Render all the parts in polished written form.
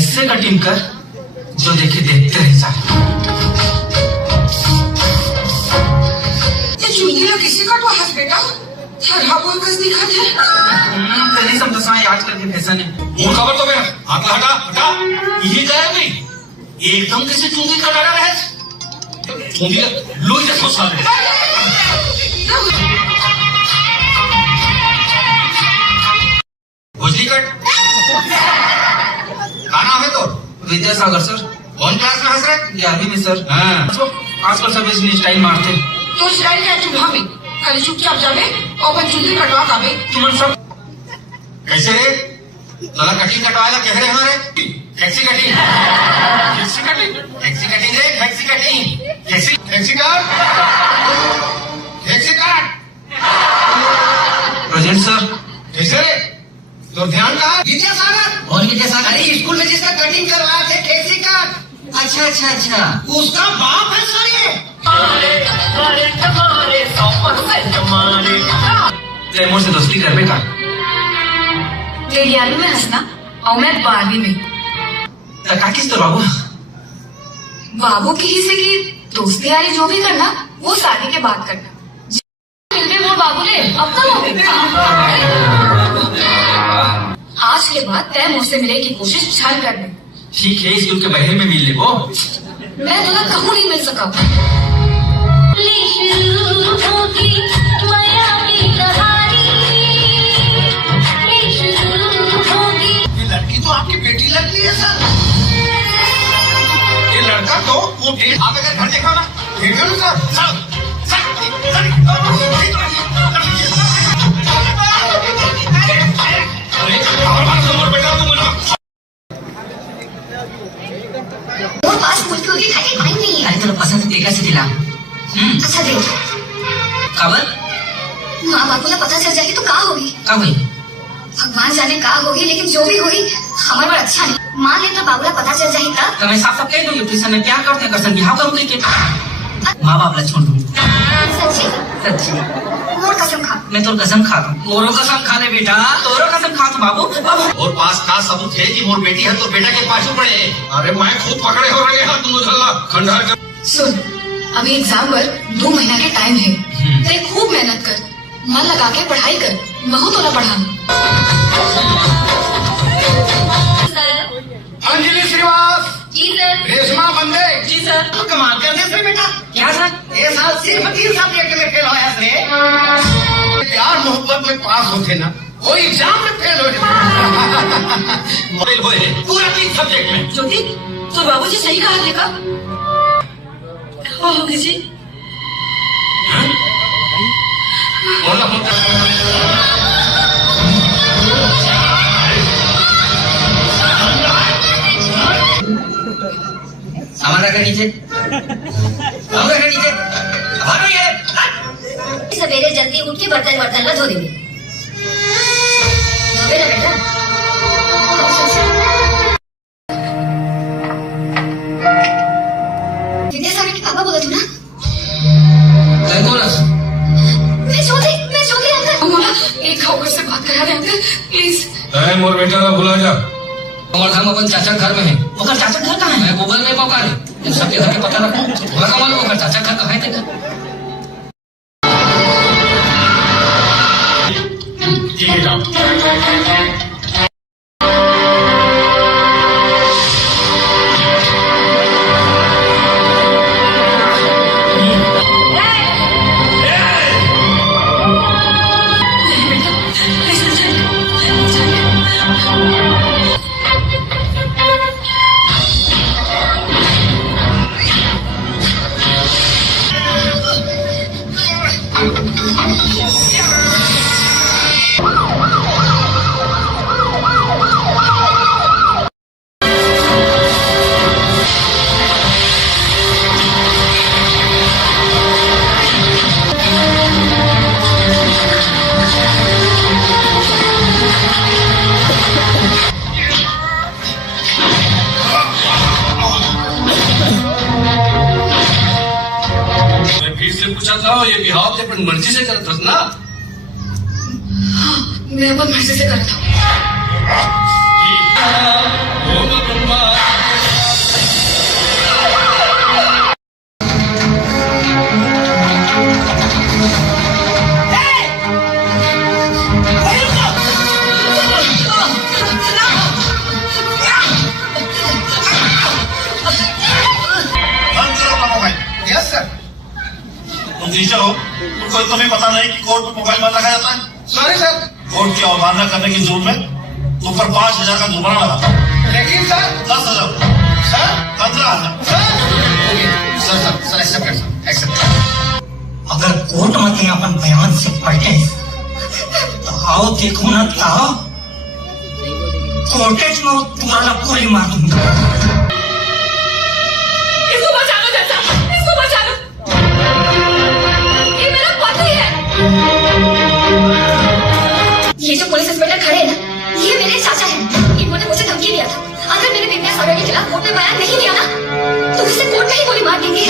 ऐसे कटिंग कर जो देखे देखते रह जाए। चुंदीला किसी कटवा है बेटा? कस दिखत है। तेरी सब दसाएं आजकल के फैशन है। वो खबर तो मेरा हाथ हटा हटा ये गया नहीं एकदम किसी चुंदी का डाला है चुंदी लोई जैसा साल है। भोजली कट का नाम है तो? विद्यासागर सर। कौन क्लास में है सर? 11वीं में सर। आजकल सब इसने स्टाइल मारते। तो स्टाइल क्या चुभा में खाली चुपचाप जावे और चुंदी कटवा कावे। तुम सब कैसे रे तोला कटिंग कटवाएगा कह रहे हमारे taxi cutting taxi cutting taxi cutting रे टैक्सी कटिंग टैक्सी टैक्सी काट टैक्सी काट प्रेजेंट सर। कैसे रे तो ध्यान कहा विद्यासागर। और विद्यासागर अरे स्कूल में जिसका कटिंग करवाया थे ठेसी का। अच्छा अच्छा अच्छा उसका बाप है सर ये। तैमूर से दोस्ती कर बेटा। 11वीं में हंसना और मैं 12वीं में। किस तो बाबू बाबू की हिस्से की दोस्ती यारी जो भी करना वो शादी के बाद करना। मिलते वो बाबू ले अब कब होंगे? आज के बाद तय मुझसे मिलने की कोशिश छल कर ले। ठीक है स्कूल के बहरे में मिल ले वो। मैं तुम्हें कहूँ नहीं मिल सका। ये लड़की तो आपकी बेटी लगती है सर। ये लड़का तो वो आप अगर घर देखा ना देखो ना सर वो पास मुझ को भी खाने भाई नहीं है। अरे तेरा पसंद देखा से दिला। अच्छा देख खबर माँ बापू ने पता चल जाएगी तो का होगी? का हुई? भगवान जाने का होगी लेकिन जो भी होगी हमारे बड़ा अच्छा नहीं। माँ ने तो बाबू पता चल जाएगी तब तो मैं साफ साफ कह दूंगी ट्यूशन में क्या करते हैं करसन बिहाव करूंगी के माँ बाप ला छोड़ दूंगी। सच्ची सच्ची मोर कसम खा। मैं तो कसम खाता हूँ। मोरो कसम खा ले बेटा तोरो कसम खा तू बाबू। और पास का सबूत है कि मोर बेटी है तो बेटा के पास पड़े। अरे मैं खुद पकड़े हो रहे हैं दोनों झल्ला खंडहर के। सुन अभी एग्जाम पर 2 महीना के टाइम है। ते खूब मेहनत कर मन लगा के पढ़ाई कर। महू तो ना पढ़ा। अंजलि श्रीवास जी सर। रेशमा बंदे जी सर। तो कमाल कर दे बेटा। क्या सर ये साल सिर्फ 3 सब्जेक्ट में फेल होया रे। प्यार मोहब्बत में पास होते ना वो एग्जाम में फेल हो जाए पूरा 3 सब्जेक्ट में। ज्योति तो बाबूजी सही कहा देखा होगी जी। हमारा का नीचे हमारा का नीचे हमारा ये सवेरे जल्दी उठ के बर्तन ला धो देंगे। धोबे ना बेटा। विद्यासागर के पापा बोला तू ना? मैं सोती अंकल। एक खबर से बात करा दे अंकल प्लीज। मोर बेटा का बुला जा। हमारे हम अपन चाचा घर में है। ओकर चाचा घर कहाँ है? मैं गूगल में पका रही सबके घर के पता रखा। बोला कमाल ओकर चाचा घर कहाँ है तेरा? ठीक है जाओ। पूछा था ये बिहाव तो अपनी मर्जी से करता ना। मैं अपन मर्जी से करता हूँ। टीचर हो, तुमको इतना भी पता नहीं कि कोर्ट में मोबाइल बंद रखा जाता है? Sorry sir. कोर्ट की अवमानना करने की जरूरत में तुम पर 5,000 का जुर्माना लगाता हूँ। लेकिन सर 10,000, सर 15,000। Sir accept. अगर कोर्ट में अपन बयान से पढ़े तो आओ देखो ना ताओ कोर्टेज में तुम्हारा गोली मार दूंगा। इसको बचा लो चाचा, इसको बचा लो। ये मेरा पति है। ये जो पुलिस इंस्पेक्टर खड़े हैं ना, ये मेरे चाचा हैं। इन्होंने मुझे धमकी दिया था, अगर मैंने विद्या सागर के खिलाफ कोर्ट में बयान नहीं दिया ना, तो इसे कोर्ट में ही गोली मार देंगे।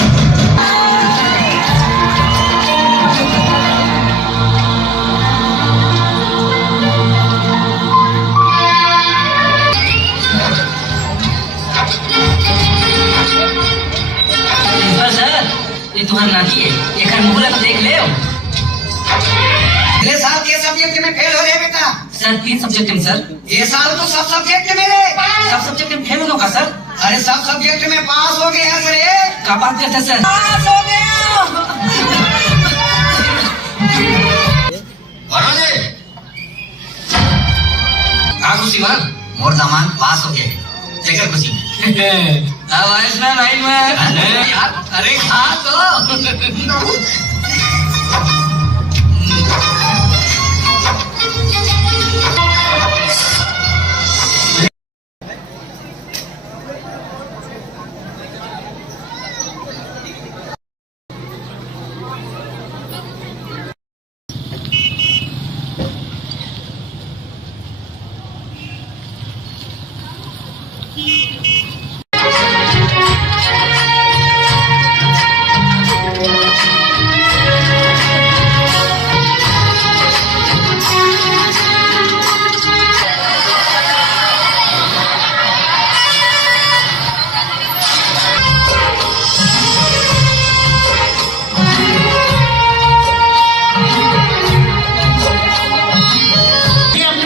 ये तुम्हारा नाती है, एक मुगला तो देख ले। अगले साल के सब्जेक्ट में फेल हो रहे बेटा। सर 3 सब्जेक्ट में सर। ये साल तो सब सब्जेक्ट में रे। सब सब्जेक्ट में फेल होगा सर। अरे सब सब्जेक्ट में पास हो गए हैं सर। क्या बात करते सर? पास हो गया। श्रीमान मोर दामान पास हो गए, देखकर खुशी अरे खा तो।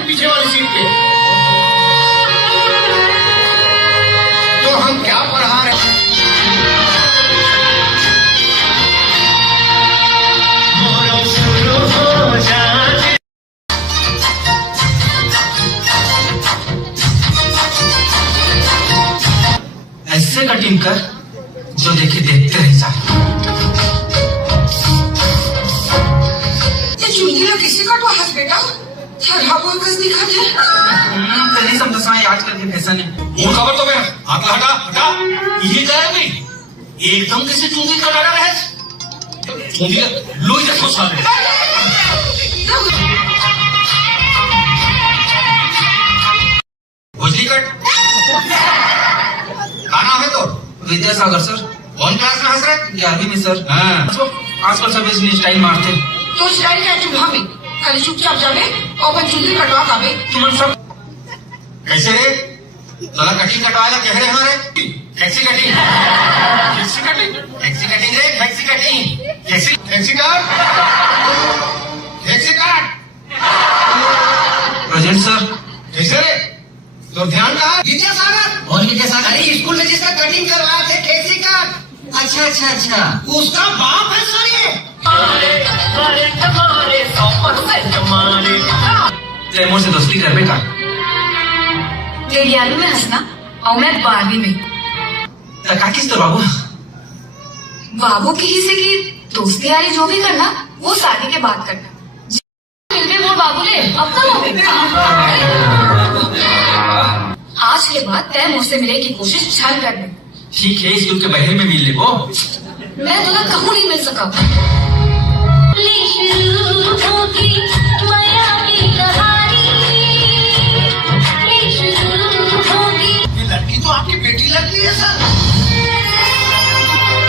पीछे वाली सीट पे तो हम क्या पढ़ा रहे हैं? ऐसे कटिंग कर जो देखे देखते रह जाए। ये चुंगीला किससे कटवा है बेटा? हरा बोलकर दिखा थे। पहले सब दसवां आजकल के फैशन है। मूड खबर तो मेरा हाथ हटा हटा। ये क्या है भाई? एकदम किसी चूंगी का डाला रहे। चूंगी लोई देखो साले। भोजली कट। क्या नाम है तो? विद्यासागर सर। कौन क्लास में हंस रहे? 11वीं में सर। हाँ। आजकल सब इसने स्टाइल मारते। तो स्टाइल क्या तुम हमें? खाली चुपचाप जावे और अपन चुंगी कटवा कावे। तुम सब कैसे रे? तोला कटिंग कटवाएगा कह रहे हमारे? Taxi cutting. किसकी कटिंग? टैक्सी कटिंग रे, टैक्सी कटिंग। टैक्सी टैक्सी काट। टैक्सी काट। Present sir. कैसे रे? तो ध्यान कहा? विद्यासागर। और विद्यासागर अरे स्कूल में जिसका कटिंग करवाए थे टैक्सी का। अच्छा अच्छा अच्छा। उसका बाप है सर ये। तैमूर से दोस्ती कर बेटा। ये 11वीं में हंसना और मैं 12वीं में। तका किस तो बाबू? बाबू की हिस्से की दोस्ती यारी जो भी करना वो शादी के बाद करना। मिल गए वो बाबू ले अब कब हो? आज के बाद तय मुझसे मिलने की कोशिश छल कर दे। ठीक है, स्कूल के बहरे में मिल ले वो। मैं तुम्हें कहूँ नहीं मिल सका। ये लड़की तो आपकी बेटी लग रही है सर।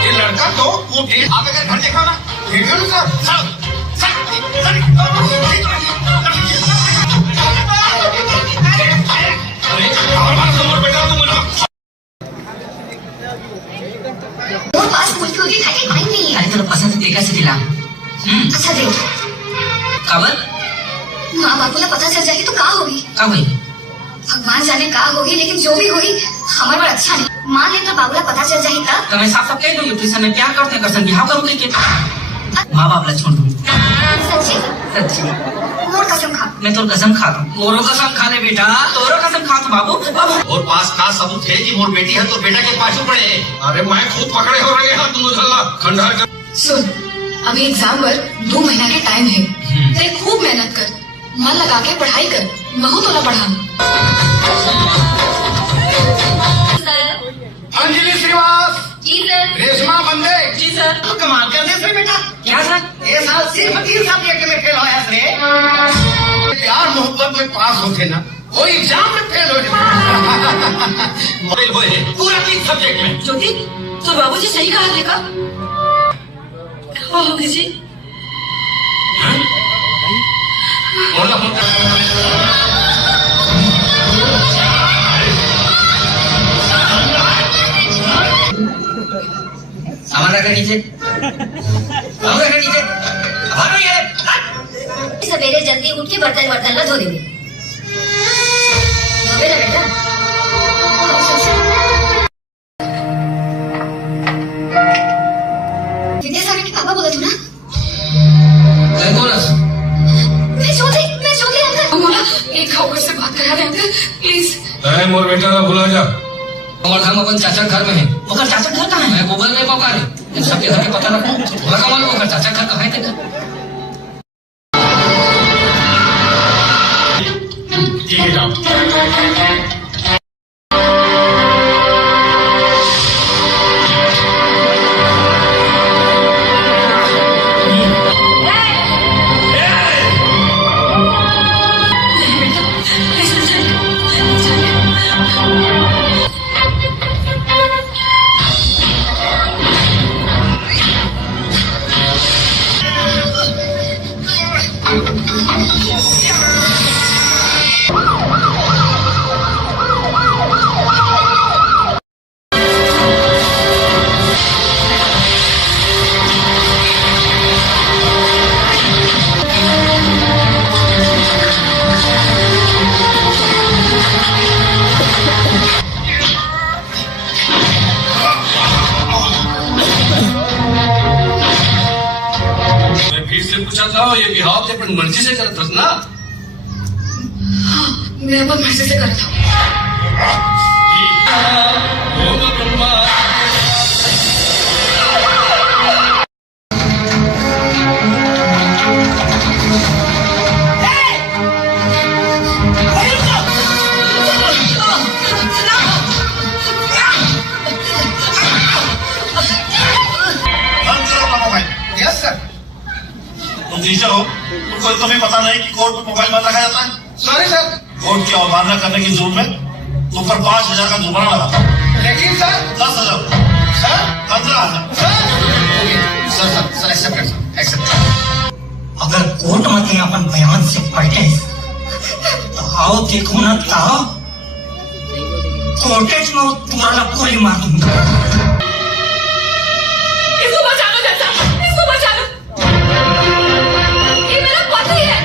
ये लड़का तो वो आप अगर घर देखा ना? देखो ना सर। वो पास मुझको भी खाने टाइम नहीं है। अरे तेरा पसंद है देखा से दिला। अच्छा देख काबर माँ बापू ने पता चल जाएगी तो का होगी? का भाई? भगवान जाने का होगी, लेकिन जो भी होगी हमारे बार अच्छा नहीं। माँ ने तो बाबूला पता चल जाए तब। तो मैं साफ साफ कह दूंगी फिर से मैं प्यार करते कर बिहाव करूँ के माँ बाप ला छोड़ दूँ सच्ची सच्ची मोर कसम खा मैं तो कसम खाता हूँ मोरो कसम खा ले बेटा, तोरो कसम खा तू बाबू। और पास का सबूत है कि मोर बेटी है तो बेटा के पाछू पड़े। अरे मैं खुद पकड़े हो रहे हैं दोनों झल्ला खंडहर के। सुन, अभी एग्जाम पर 2 महीना के टाइम है। ते खूब मेहनत कर, मन लगा के पढ़ाई कर, महू तो ना पढ़ा। अंजलि श्रीवास, जी सर। रेशमा बंदे। जी सर। तो कमाल कर दे बेटा। क्या सर? ये साल सिर्फ 3 सब्जेक्ट में फेल होया रे। प्यार मोहब्बत में पास होते ना, कोई एग्जाम में फेल हो जाए। पूरा 3 सब्जेक्ट में। ज्योति, तो बाबूजी सही कहा देखा। हो जी बोलो। सामान रखा नीचे, सामान रखा नीचे। भागो ये। सवेरे जल्दी उठ के बर्तन वर्तन ला धो देंगे। धोबे ना बेटा। विद्या सागर के पापा बोला तू ना? क्या बोला? मैं सोते अंदर। बोला एक खाओकर से बात करा दे अंकल प्लीज। मोर बेटा का भुला जा। और हम अपन चाचा घर में है। ओकर चाचा घर कहाँ है? मैं गूगल में पकारे, सबके घर के पता रखा। बोला का मालूम ओकर चाचा घर कहाँ है तेरा? ठीक है जाओ। पूछा था ये बिहाव अपनी मर्जी से करत हस ना? मैं अपन मर्जी से करता हूँ। Yes sir. तुम टीचर हो, तुमको तुम्हें पता नहीं कि कोर्ट में मोबाइल बंद रखा जाता है? Sorry sir. कोर्ट की अवमानना करने की जरूरत में तुम पर 5,000 का जुर्माना लगाता हूँ। लेकिन sir 10,000 sir 15,000। Sir accept accept. अगर कोर्ट में ते अपन बयान से पढ़े तो आओ देखो ना ताओ कोर्टेज में तुम्हारा गोली मार दूंगा। इसको बचा लो चाचा, इसको बचा लो। ये मेरा पति है।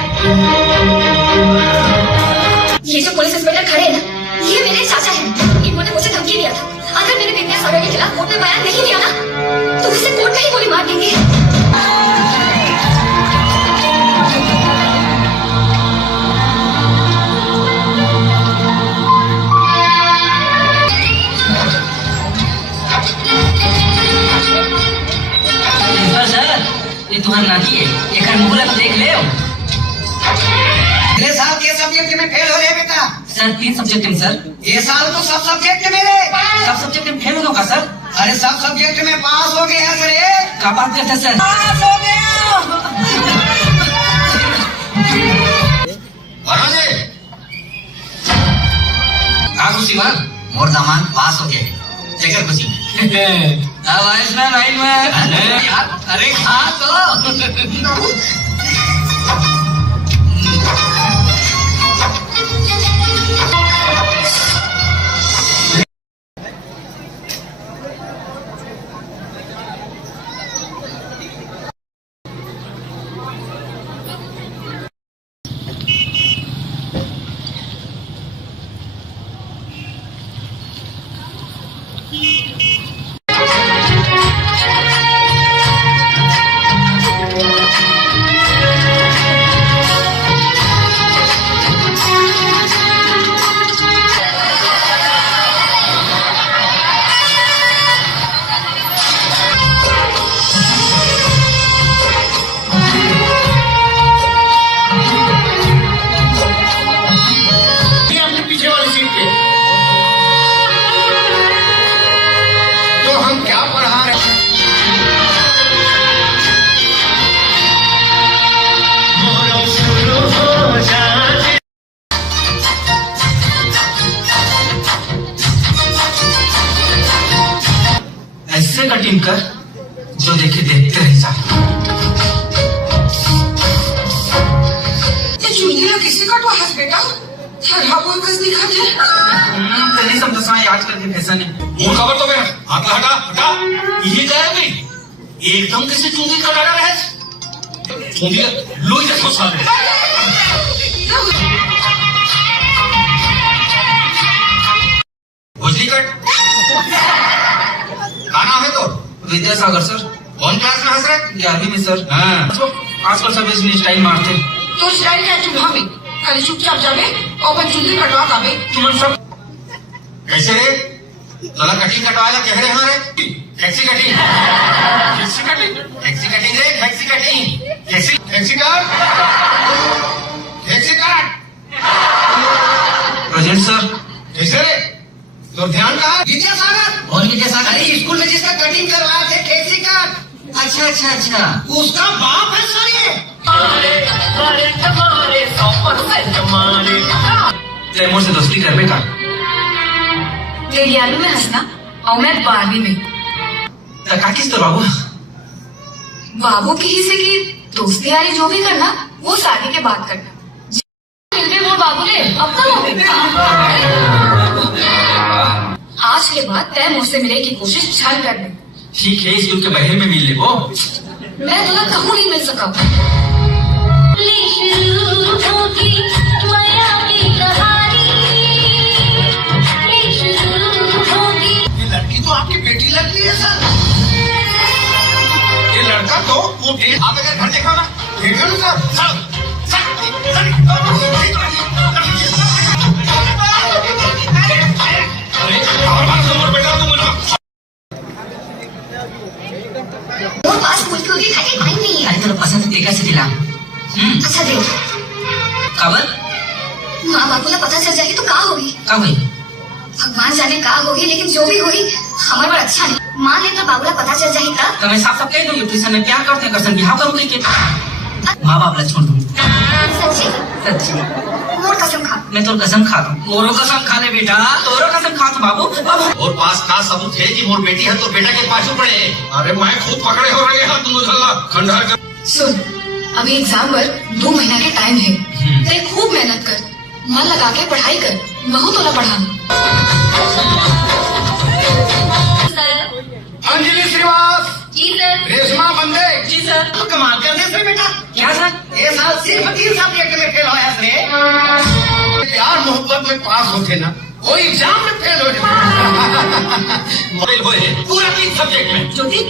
ये जो पुलिस इंस्पेक्टर खड़े हैं ना, ये मेरे चाचा हैं। इन्होंने मुझे धमकी दिया था, अगर मैंने विद्या सागर के खिलाफ कोर्ट में बयान नहीं दिया ना, तो उसे कोर्ट में ही गोली मार देंगे। ये तुम्हारा नाती है, एक मुगला तो देख ले। अगले साल के सब्जेक्ट में फेल हो रहे बेटा। सर 3 सब्जेक्ट में सर। ये साल तो सब सब्जेक्ट में रे। सब सब्जेक्ट में फेल होगा सर? अरे सब सब्जेक्ट में पास हो गए हैं सर। क्या बात करते हैं सर? पास हो गया। खुशी मां मोर दामान पास हो गया। जगह खुशी अब आइस ना लाइन में। अरे हाँ तो ऐसे कटिंग कर जो देखे देखते रह जा। चुनिया किसी कटवा है बेटा? बोल कस दिखा थे। तेरी समझ आजकल के फैशन है। मुंह खबर तो मेरा हाथ हटा हटा ये गया भी एकदम किसी चूंगी का डाला है चूंगी लोई जैसा साले भोजली कट खाना है तो विद्यासागर सर। कौन क्लास में हंस रहे 11वीं में सर। हाँ आजकल सब इसने स्टाइल मारते। तो स्टाइल क्या तुम हमें खाली चुपचाप जावे और अपन चुंदी कटवा कावे। तुम सब कैसे रे तोला कटिंग कटवाया कह रहे हमारे taxi cutting taxi cutting taxi cutting रे टैक्सी कटिंग टैक्सी टैक्सी काट टैक्सी काट प्रेजेंट सर। कैसे रे तो ध्यान कहा विद्यासागर और विद्यासागर अरे स्कूल में जिसका कटिंग करवाए थे ठेसी का। अच्छा अच्छा अच्छा उसका बाप है सर ये। तैमूर से दोस्ती कर बेटा। तेरी 11वीं में हंसना और मैं 12वीं में। तका किस तो बाबू बाबू के हिस्से की दोस्ती यारी जो भी करना वो शादी के बाद करना। मिलवे बोल बाबू ले अपना आज के बाद तय मुझसे मिलने की कोशिश छल कर दे। ठीक है स्कूल के बहर में मिल ले वो। मैं तुला कहूँ नहीं मिल सका। ये लड़की तो आपकी बेटी लगती है सर। ये लड़का तो वो आप अगर घर देखा ना देखो ना सर बेटा तुम वो पास मुझ को भी खाने भाई नहीं है। अरे तेरा पसंद देखा से दिला। अच्छा देख काबर माँ बापू ला पता चल जाएगी तो का होगी। का भाई भगवान जाने का होगी लेकिन जो भी होगी हमारे बड़ा अच्छा नहीं। माँ ने तो बाबू ला पता चल जाएगी तब। तो मैं साफ साफ कह दूंगी ट्यूशन में प्यार करते हैं करसन बिहाव करूंगी के माँ बाप ला छोड़ दूंगी। सच्ची सच्ची मोर कसम खा। मैं तो कसम खाता हूँ। मोरो कसम खा ले बेटा तोरो कसम खा तू बाबू। और पास का सबूत है जी मोर बेटी है तो बेटा के पाछू पड़े। अरे मैं खुद पकड़े हो रहे हैं तुम झल्ला खंडहर के। सुन अभी एग्जाम पर 2 महीना के टाइम है। ते खूब मेहनत कर मन लगा के पढ़ाई कर। महू तोला पढ़ा। अंजलि श्रीवास जी सर। रेशमा बंदे जी सर तो कमाल कर दे सर बेटा। क्या सर ये साल सिर्फ 3 सब्जेक्ट में फेल होया रे। प्यार मोहब्बत में पास होते ना कोई एग्जाम में फेल हो जाए फेल हुए पूरा 3 सब्जेक्ट में। ज्योति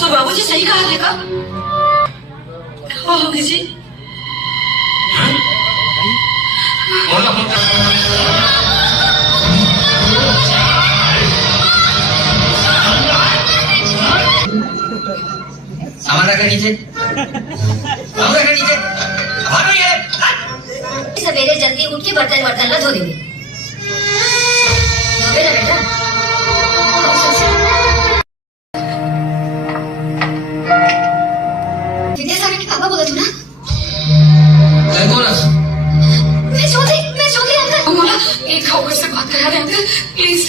तो बाबूजी सही कहा देखा। क्या होगी जी? हमारा का नीचे हमारा का नीचे हमारा ये सवेरे जल्दी उठ के बर्तन ला धो देंगे। धोबे ना बेटा। विद्यासागर के पापा बोला तू ना। मैं ज्योति अंकल बोला एक खबर से बात करा रहे अंकल प्लीज।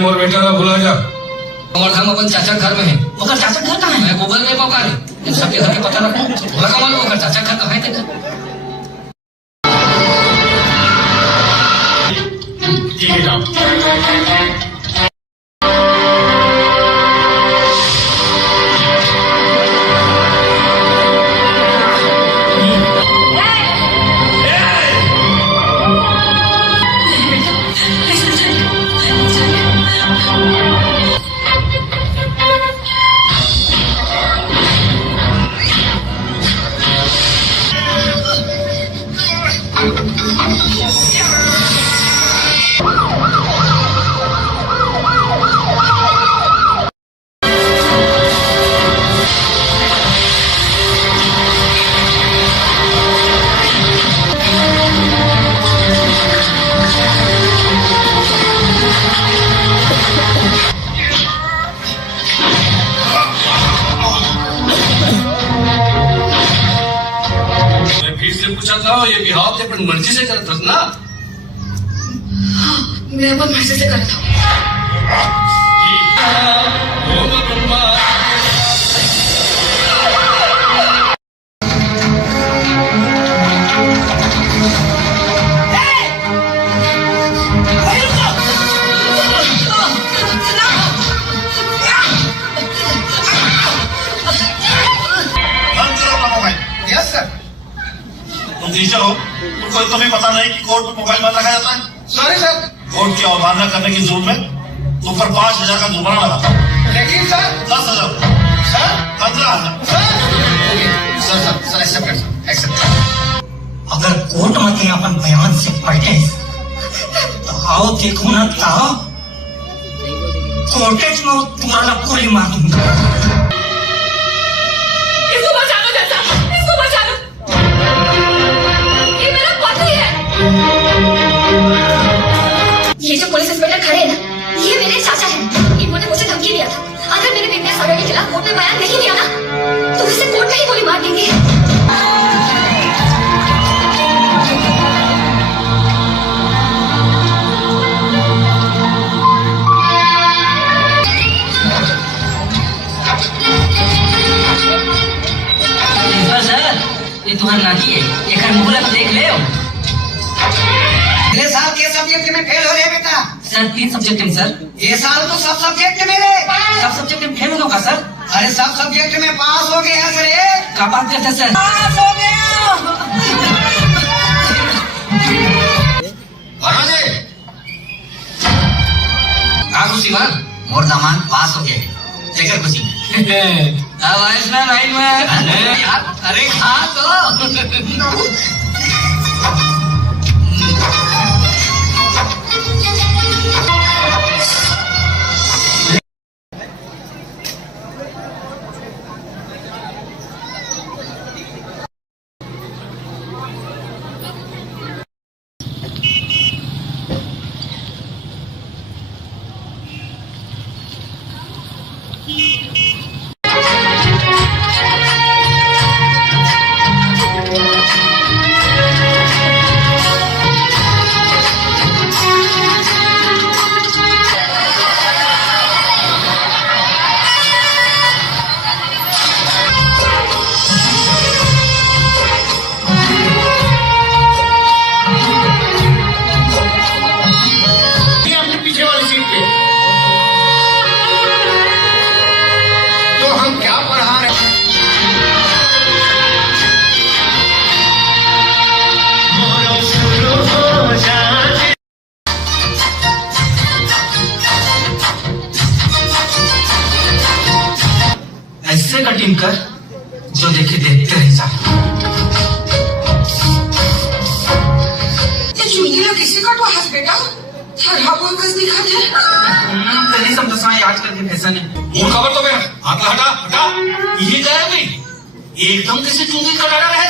मोर बेटा का भुला जा। हमारे हम अपन चाचा घर में है। ओकर चाचा घर कहाँ है? मैं गूगल में पका रहे सबके घर के पता रखो। बोला कमाल ओकर चाचा घर कहाँ है तेरा? ठीक है जाओ। पूछा था ये बिहाव ते अपन मर्जी से करत हस ना। मैं अपन मर्जी से करता हूँ। ओम ब्रह्मा कोई तुम्हें पता नहीं कि कोर्ट में मोबाइल बंद रखा जाता है? Sorry sir. कोर्ट की अवमानना करने की जरूरत में तुम पर 5,000 का जुर्माना लगाता हूँ। लेकिन सर 10,000 सर 15,000। Sir accept. अगर कोर्ट में अपन बयान से पलटे तो आओ देखो ना ताओ कोर्टेज में तुम्हारा गोली मार दूंगा। इसको बचा लो चाचा, इसको बचा लो। ये मेरा पति है। ये जो पुलिस इंस्पेक्टर खड़े हैं ना, ये मेरे चाचा हैं। इन्होंने मुझे धमकी दिया था, अगर मैंने विद्या सागर के खिलाफ कोर्ट में बयान नहीं दिया ना, तो इसे कोर्ट में ही गोली मार देंगे। ये तुम्हारा नाती है, एक मुगला को देख ले। अगले साल के सब्जेक्ट में फेल हो रहे बेटा। सर 3 सब्जेक्ट में सर। ये साल तो सब सब्जेक्ट में रे। सब सब्जेक्ट में फेल होगा सर। अरे सब सब्जेक्ट में पास हो गया सर। क्या बात करते सर? पास हो गया। कहा खुशी बात मोर दामान पास हो गए, लेकर खुशी में। अब आइसना लाइन में यार अरे हाँ तो पीछे वाली सीट पे तो हम क्या पढ़ा रहे हैं? ऐसे कटिंग कर जो देखे देखते रह जा। ये चुन्नीला किसी का तो है बेटा? बस दिखा दे। पहले सब दसवां आजकल के फैशन है। मूड खबर तो मेरा हाथ हटा हटा। ये क्या है भाई? एकदम किसी चूंगी का डाला रहे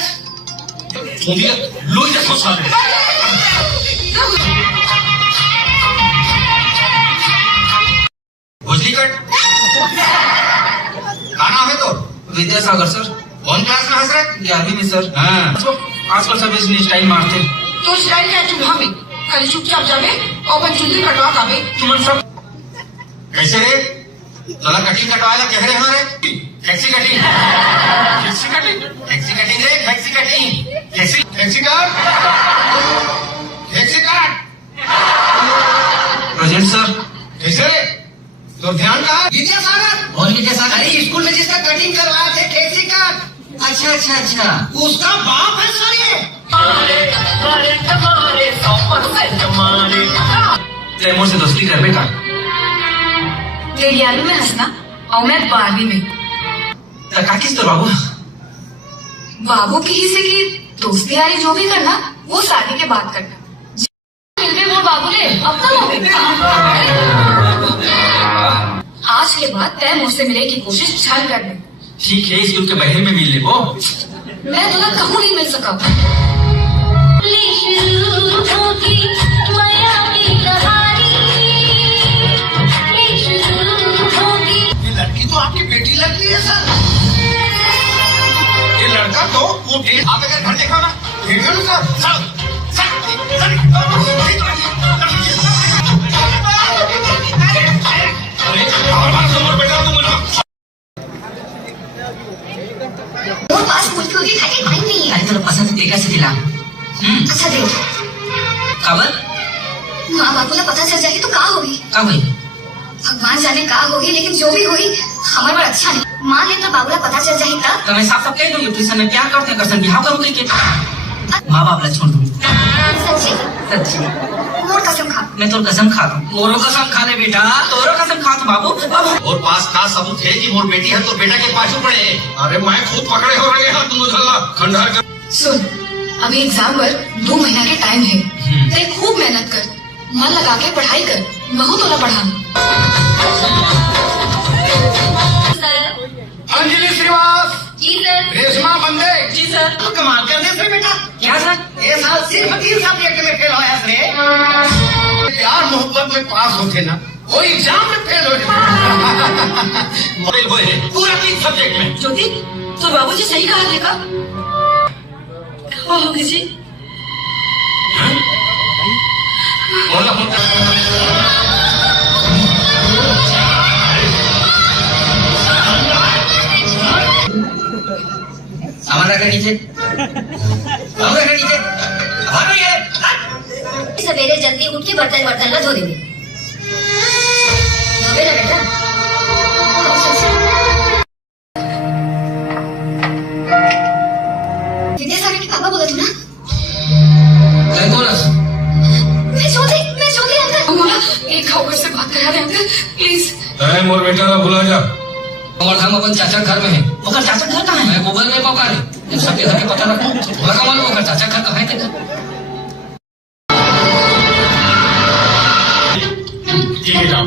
चूंगी लोही जैसो साले। भोजली कट का नाम है तो? विद्यासागर सर। कौन क्लास में हंस रहे? 11वीं में सर। हाँ आजकल सब इसने स्टाइल मारते। तो स्टाइल क्या तुम हमें खाली चुपचाप जावे और अपन चुन्नी कटवा कावे। तुम सब कैसे रे? तोला कटिंग कटवाएगा कह रहे हमारे taxi cutting taxi cutting taxi cutting रे taxi cutting taxi taxi card taxi card present sir. कैसे रे? तो ध्यान कहा विद्यासागर। और विद्यासागर अरे स्कूल में जिसका कटिंग करवाए थे टैक्सी का, अच्छा अच्छा अच्छा। उसका बाप है सर ये। तैमूर से दोस्ती कर बेटा। ये 11वीं में हंसना और मैं 12वीं में। तका किस तो बाबू? बाबू की हिस्से की दोस्ती यारी जो भी करना वो शादी के बाद करना। मिल गए वो बाबू ले, अब कब हो गए? आज के बाद तय मुझसे मिलने की कोशिश छाल कर दे। ठीक है, स्कूल के बहरे में मिल ले वो। मैं तुम्हें कहूँ नहीं मिल सका। ये लड़की तो आपकी बेटी लग रही है सर। ये लड़का तो वो आप अगर घर देखा ना देखा ना सर वो पास मुझको भी खाने टाइम नहीं है। अरे तेरा पसंद तेरा से दिला। अच्छा देखो, खबर माँ बापू ने पता चल जाएगी तो का होगी? का हुई? भगवान जाने का होगी, लेकिन जो भी हुई हमारे बार अच्छा नहीं। मान ले तो बाबूला पता चल जाए तब। तो मैं साफ साफ कह दूंगी ट्यूशन में प्यार करते हैं, करसन बिहाव करूंगी कि माँ बाप ला छोड़ दूंगी। सच्ची सच्ची मोर कसम खा मैं तो कसम खा रहा हूँ। मोरो कसम खा ले बेटा, तोरो कसम खा तो बाबू बाबू। और पास का सबूत है कि मोर बेटी है तो बेटा के पाछू पड़े। अरे मैं खुद पकड़े हो रहे हैं दोनों झल्ला खंडहर के। सुन, अभी एग्जाम पर 2 महीना के टाइम है। ते खूब मेहनत कर, मन लगा के पढ़ाई कर, महू तोला पढ़ा। अंजलि श्रीवास, जी सर। रेशमा बंदे, जी सर। तो कमाल कर दे बेटा। क्या सर? ये साल सिर्फ 3 सब्जेक्ट में फेल होया रे। प्यार मोहब्बत में पास होते ना, वो एग्जाम में फेल हो जाए। फेल हुए हैं पूरा 3 सब्जेक्ट में। ज्योति, तो बाबूजी सही कहा देखा। होगी जी। बोला बोला। सामान रखा नीचे, सामान रखा नीचे। भागो ये। सवेरे जल्दी उठ के बर्तन ला धो देंगे। धोबे ना बेटा। विद्या सागर के पापा बोला तू ना? क्या बोला? मैं ज्योति अंकल। बोला एक खाओ से बात करा दे अंकल प्लीज। मोर बेटा का भुला जा। और हम अपन चाचा घर में है। ओकर चाचा घर कहाँ है? मैं गूगल में पकारे जब सबके घर के पता रखा। बोला का मालूम ओकर चाचा घर कहाँ है तेरा? ठीक है जाओ।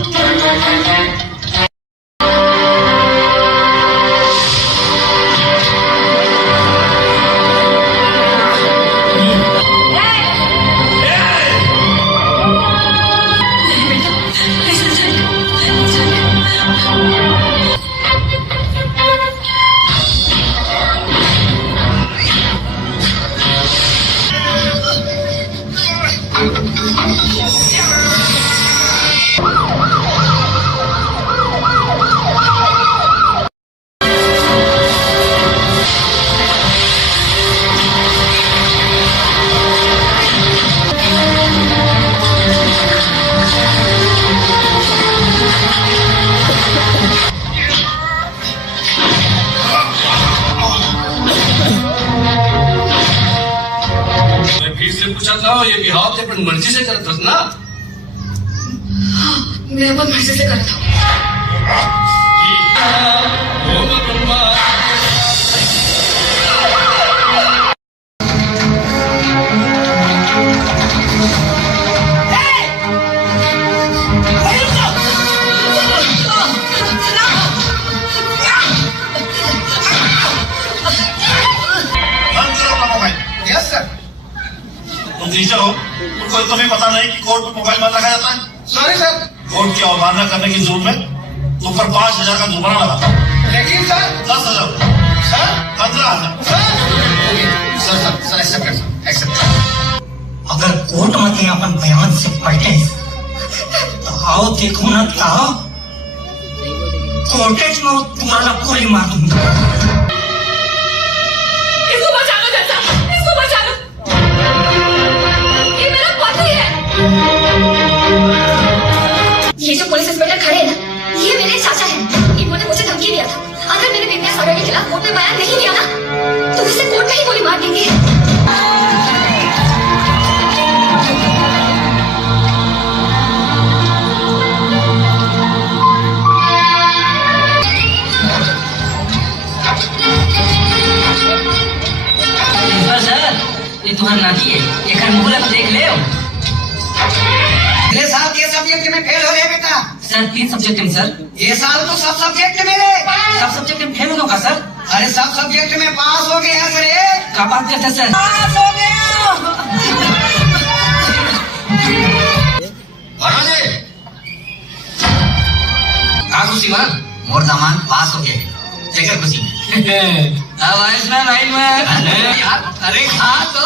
पूछा था ये बिहाव ते अपन मर्जी से करत हस ना? मैं अपन मर्जी से करता हूँ। Yes sir. तुम टीचर हो, तुमको तुम्हें पता नहीं कि कोर्ट में मोबाइल बंद रखा जाता है? Sorry sir. कोर्ट की अवमानना करने की जरूरत में तुम पर 5,000 का जुर्माना लगाता हूँ। लेकिन सर 10,000, सर 15,000। Sir accept. अगर कोर्ट में अपन बयान से पलटे तो आओ देखो ना ताओ कोर्टेज में तुम्हारा गोली मार दूंगा। इसको बचा लो चाचा, इसको बचा लो। ये मेरा पति है। ये जो पुलिस इंस्पेक्टर खड़े हैं ना, ये मेरे चाचा हैं। इन्होंने मुझे धमकी दिया था, अगर मैंने विद्या सागर के खिलाफ कोर्ट में बयान नहीं दिया ना, तो उसे कोर्ट में ही गोली मार देंगे। ये तुम्हारा नाती है, एक मुगला तो देख ले। अगले साल के सब्जेक्ट में फेल हो रहे बेटा। सर 3 सब्जेक्ट में सर। ये साल तो सब सब्जेक्ट में रे। सब सब्जेक्ट में फेल होगा सर? अरे सब सब्जेक्ट में पास हो गए हैं सर। क्या बात करते सर? पास हो गया। खुशी मान मोर दामान पास हो गया जगह खुशी अब आयुष्मान लाइन में यार अरे खा तो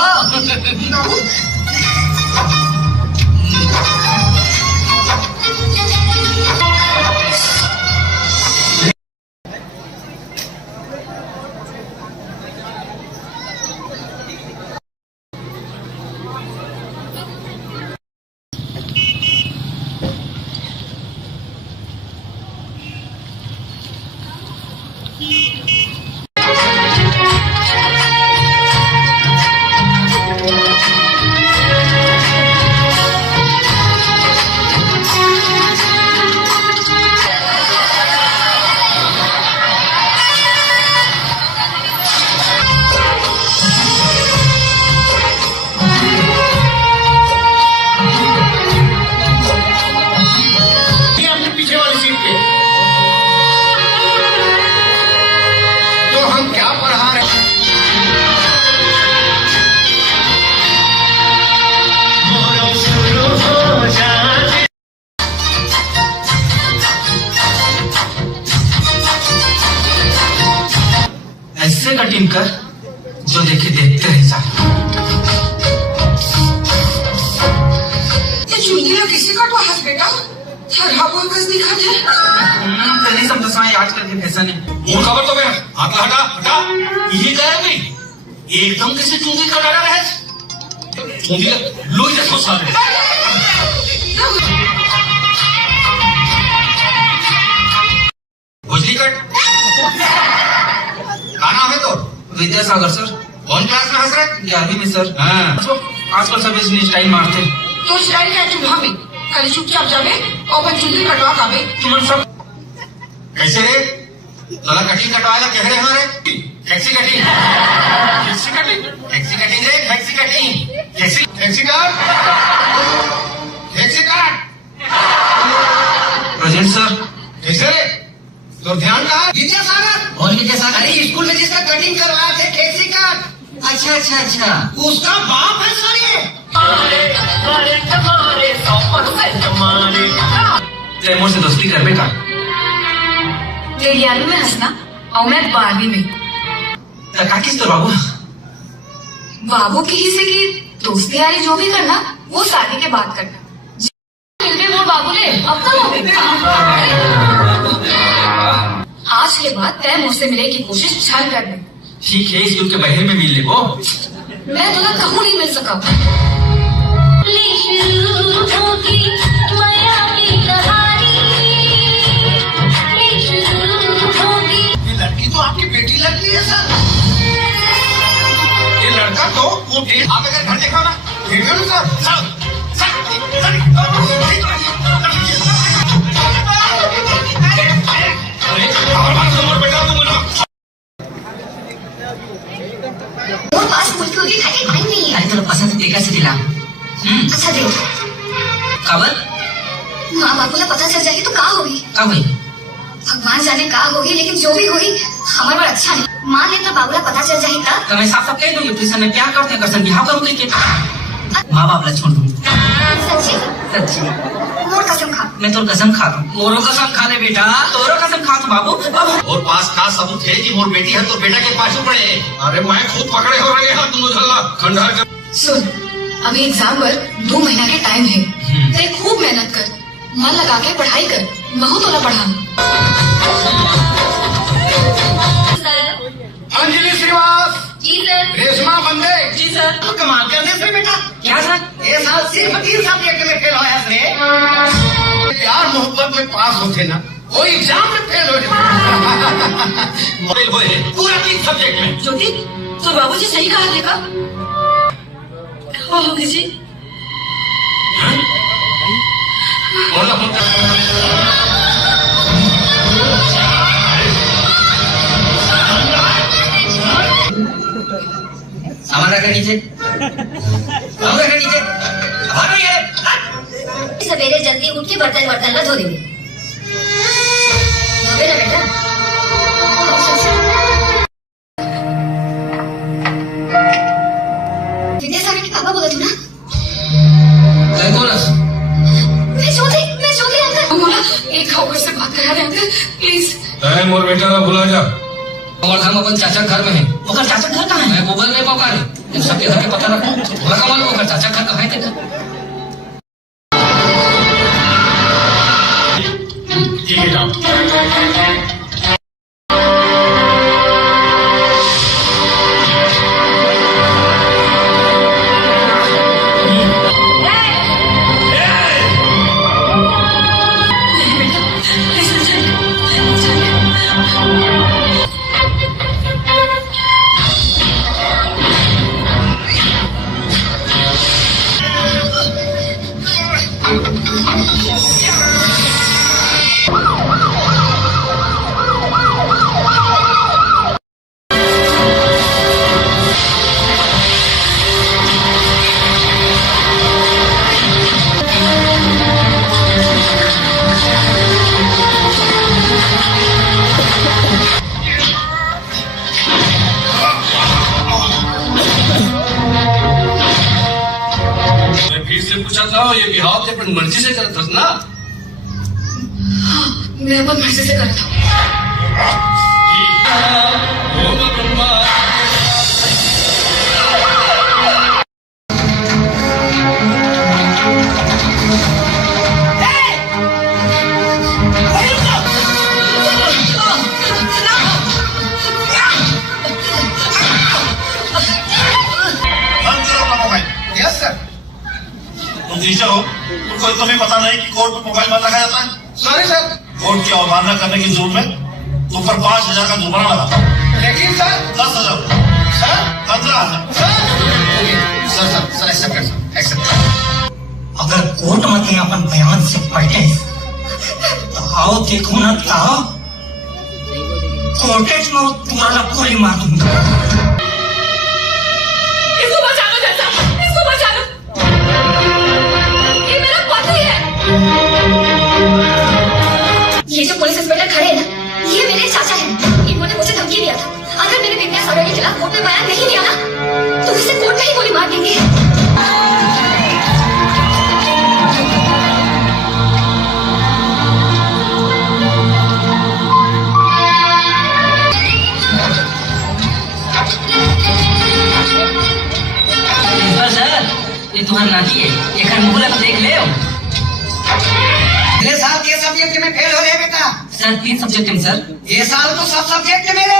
ऐसे कटिंग कर जो देखे देखते रह जा। ये चुंदीला किसी कटवास बेटा? खराब कस दिखत है। पहले सब दसवां आजकल के फैशन है। मुंह खबर तो मेरा हाथ ला, हटा हटा। ये क्या है भाई? एकदम किसी चूंदी का डाला है। चूंदी लोई जैसो साले। भोजली कट। का नाम है तो? विद्यासागर सर। कौन क्लास में हंस रहे? 11वीं में सर। हाँ। आजकल सब इसने स्टाइल मारते। तो स्टाइल क्या तुम हमें? खाली चुपचाप जावे और अपन चुंदी कटवा कावे। तुम सब कैसे रे? तोला कटिंग कटवाया कह रहे हमारे? Taxi cutting. Taxi cutting? Taxi cutting रे, टैक्सी कटिंग। टैक्सी टैक्सी काट। टैक्सी काट। Present sir. कैसे रे? तो ध्यान कहा? विद्यासागर। और विद्यासागर अरे स्कूल में जिसका कटिंग करवाया थे टैक्सी काट, अच्छा अच्छा अच्छा उसका बाप है सर ये। तैमूर से दोस्ती कर बेटा। ते 11वीं में हंसना और मैं 12वीं में। का किस तो बाबू? बाबू की हिस्से की दोस्ती यारी जो भी करना वो शादी के बाद करना। मिल गए वो बाबू ले अब कब हो गई? आज के बाद तय मुझसे मिलने की कोशिश छल कर दे। ठीक है, स्कूल के बाहर में मिल ले वो। मैं तुला कहूँ नहीं मिल सका। ये लड़की तो आपकी बेटी लगती है सर। ये लड़का तो वो डेढ़ आप अगर घर देखा ना देखो ना सर और पास मुझ को भी खाने टाइम नहीं है। अरे तेरा पसंद तरीका से दिला। अच्छा देख, काबर माँ बापू ला पता चल जाएगी तो का होगी? का भाई? भगवान जाने का होगी, लेकिन जो भी होगी हमारे बार अच्छा नहीं। मान ले तो बाबू ला पता चल जाएगी तब। तो मैं साफ साफ कह दूंगी ट्यूशन में प्यार करते हैं, करसन बिहाव करूंगी कि माँ बाप ला छोड़ दूंगी। सच्ची सच्ची मोर कसम खा। मैं तो कसम खा दूँ। मोरो कसम खा ले बेटा, तोरो कसम खा तू बाबू। और पास का सबूत है कि मोर बेटी है तो बेटा के पाछू पड़े। अरे मैं खुद पकड़े हो रहे हैं दोनों झल्ला खंडहर कर। सुन, अभी एग्जाम पर 2 महीना के टाइम है। ते खूब मेहनत कर, मन लगा के पढ़ाई कर। महू तोला पढ़ा। अंजलि श्रीवास, जी सर। रेशमा बंदे। जी सर। तो कमाल करने से बेटा क्या सर? ये साल सिर्फ 3 सब्जेक्ट में फेल होया रे। प्यार मोहब्बत में पास होते ना, वो एग्जाम में फेल हो जाते। फेल हुए पूरा 3 सब्जेक्ट में। ज्योति, तो बाबूजी सही कहा देखा? क्या होगी जी? बोला होता सामान रखा नीचे, सामान रखा नीचे। भागो ये। सवेरे जल्दी उठ के बर्तन बर्तन ला धो देंगे। धोबे ना बेटा। विद्यासागर के पापा बोला तू ना? क्या बोला? मैं ज्योति अंकल बोला एक खबर से बात करा दे अंकल प्लीज। मोर बेटा का भुला जा। और हम अपन चाचा घर में है। ओकर चाचा घर कहाँ है? मैं गूगल में पका रहे सबके घर के पता रखो। थोड़ा कमाल ओकर चाचा घर कहाँ है तेरा? ठीक है जाओ। पूछा था ये बिहाव तो अपनी मर्जी से करता था ना? मैं अपन मर्जी से करता हूँ। ओम ब्रह्मा कोई तुम्हें पता नहीं कि कोर्ट में मोबाइल बंद रखा जाता है? Sorry sir. कोर्ट की अवमानना करने की जरूरत में ऊपर 5,000 का जुर्माना लगाता हूँ। लेकिन सर 10,000, सर 15,000। सर एक्सेप्ट कर एक्सेप्ट। अगर कोर्ट में अपन बयान से पलटे तो आओ देखो ना ताओ कोर्टेज में तुम्हारा गोली मार दूंगा। इसको बचा लो चाचा, इसको बचा लो। ये मेरा पति है। ये जो पुलिस इंस्पेक्टर खड़े हैं ना, ये मेरे चाचा हैं। इन्होंने मुझे धमकी दिया था, अगर मैंने विद्या सागर के खिलाफ कोर्ट में बयान नहीं दिया ना, तो इसे कोर्ट में ही गोली मार देंगे। ये तुम्हारा नाती है, एक मुगला तो देख ले। अगले साल के सब्जेक्ट में फेल हो रहे बेटा। सर 3 सब्जेक्ट में सर। ये साल तो सब सब्जेक्ट मेरे।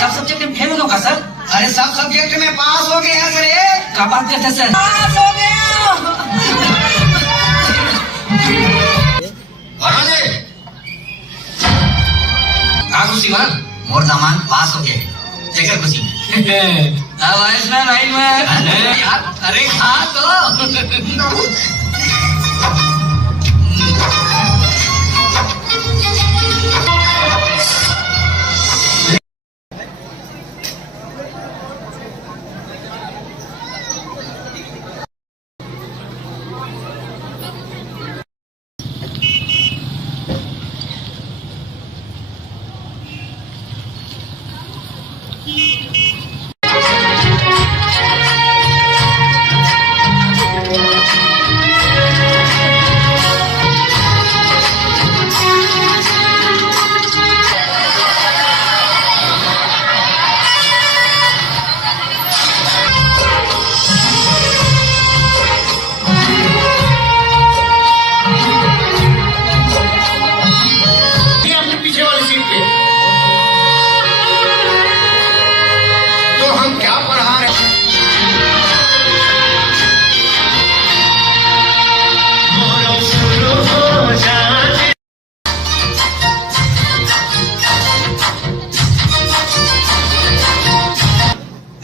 सब सब्जेक्ट में फेल होगा सर? अरे सब सब्जेक्ट में पास हो गए हैं सर। क्या बात करते हैं सर? पास हो गया। कहा खुशी मान मोर दामान पास हो गए, देखकर खुशी। अब आयुष्मान लाइन में अरे हाँ तो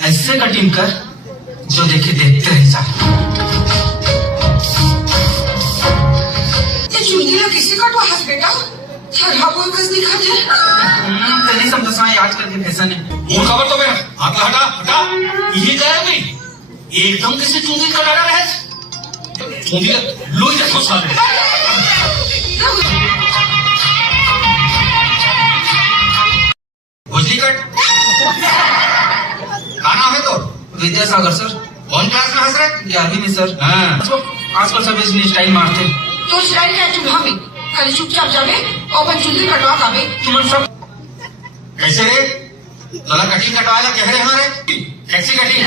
ऐसे कटिंग कर जो देखे देखते रह जाए। चुंगीला किसी कटवा है बेटा? तेरी समझा आजकल के फैशन है। वो खबर तो मेरा हाथ हटा हटा ये गया नहीं एकदम किसी चूंगी का डाला रहे चूंगी लोई देखो साले भोजली कट का नाम है तो? विद्यासागर सर। कौन क्लास में हंस रहे? 11वीं में सर। हाँ आजकल सब इसने स्टाइल मारते। तो स्टाइल क्या तुम हमें खाली चुपचाप जावे और अपन चुंगी कटवा खावे। तुम सब कैसे रे तोला कटिंग कटवाया कह रहे हमारे taxi cutting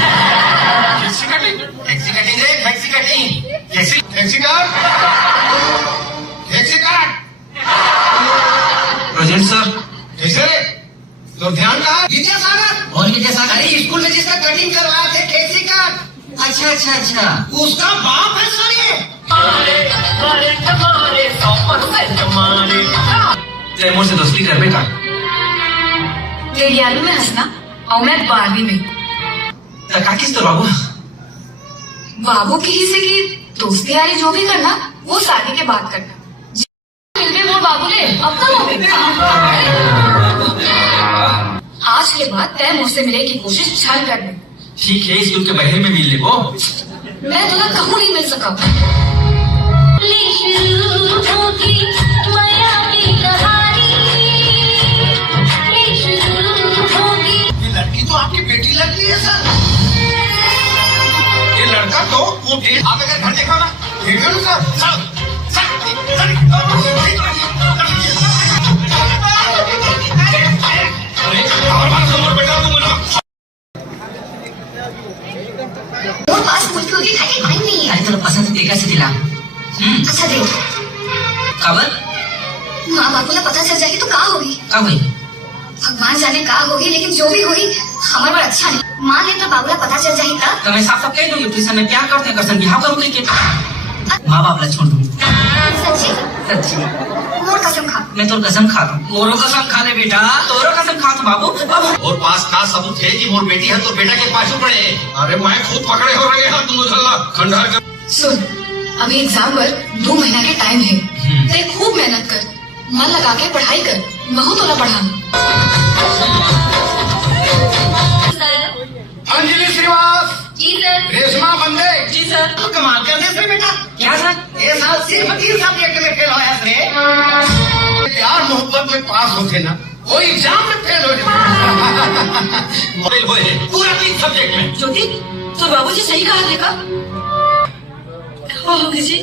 taxi cutting taxi cutting रे taxi cutting taxi taxi card taxi card present sir. कैसे रे तो ध्यान कहा विद्यासागर। और विद्यासागर अरे स्कूल में जिसका कटिंग करवाए थे कैसी का अच्छा अच्छा अच्छा उसका बाप है सर ये। तैमूर से दोस्ती कर बेटा। ये 11वीं में हंसना और मैं 12वीं में। तका किस तो बाबू बाबू की हिस्से की दोस्ती यारी जो भी करना वो शादी के बाद करना। मिल गए वो बाबू ले अब तक हो गई। आज के बाद तय मुझसे मिलने की कोशिश छल कर दे। ठीक है स्कूल के बहरे में मिल ले वो। मैं तुम्हें कहूँ नहीं मिल सका। ये लड़की तो आपकी बेटी लगती है सर। ये लड़का तो वो आप अगर घर देखा ना देखो ना सर वो पास मुझको भी खाने टाइम नहीं है। अरे तेरा पसंद देखा से दिला अच्छा देख खबर माँ बापू ने पता चल जाएगी तो कहा होगी। कब हुई भगवान जाने कहा होगी लेकिन जो भी होगी हमारे बार अच्छा नहीं। माँ ने तो बाबूला पता चल जाएगी तब। तो मैं साफ साफ कह दूंगी ट्यूशन में प्यार करते हैं करसन बिहाव करूँ लेकिन माँ बाप ला छोड़ दूँ सच्ची सच्ची मोर कसम खा मैं तो कसम खाता हूँ मोरो कसम खा ले बेटा तोरो कसम खा बाबू और पास का सबूत है कि मोर बेटी है तो बेटा के पाछू पड़े। अरे मैं खुद पकड़े हो रहे हैं तुम खंडहर कर। सुन, अभी एग्जाम पर 2 महीना के टाइम है। ते खूब मेहनत कर, मन लगा के पढ़ाई कर, महू तो ना पढ़ा। अंजलि श्रीवास, जी सर। रेशमा बंदे, जी सर तो कमाल कर दे रे बेटा। क्या सर ये साल सिर्फ 3 सब्जेक्ट में फेल होया रे। प्यार मोहब्बत में पास होते ना, कोई एग्जाम में फेल हो जाए। फेल हुए पूरा 3 सब्जेक्ट में। ज्योति, तो बाबूजी सही कहा देखा? हो जी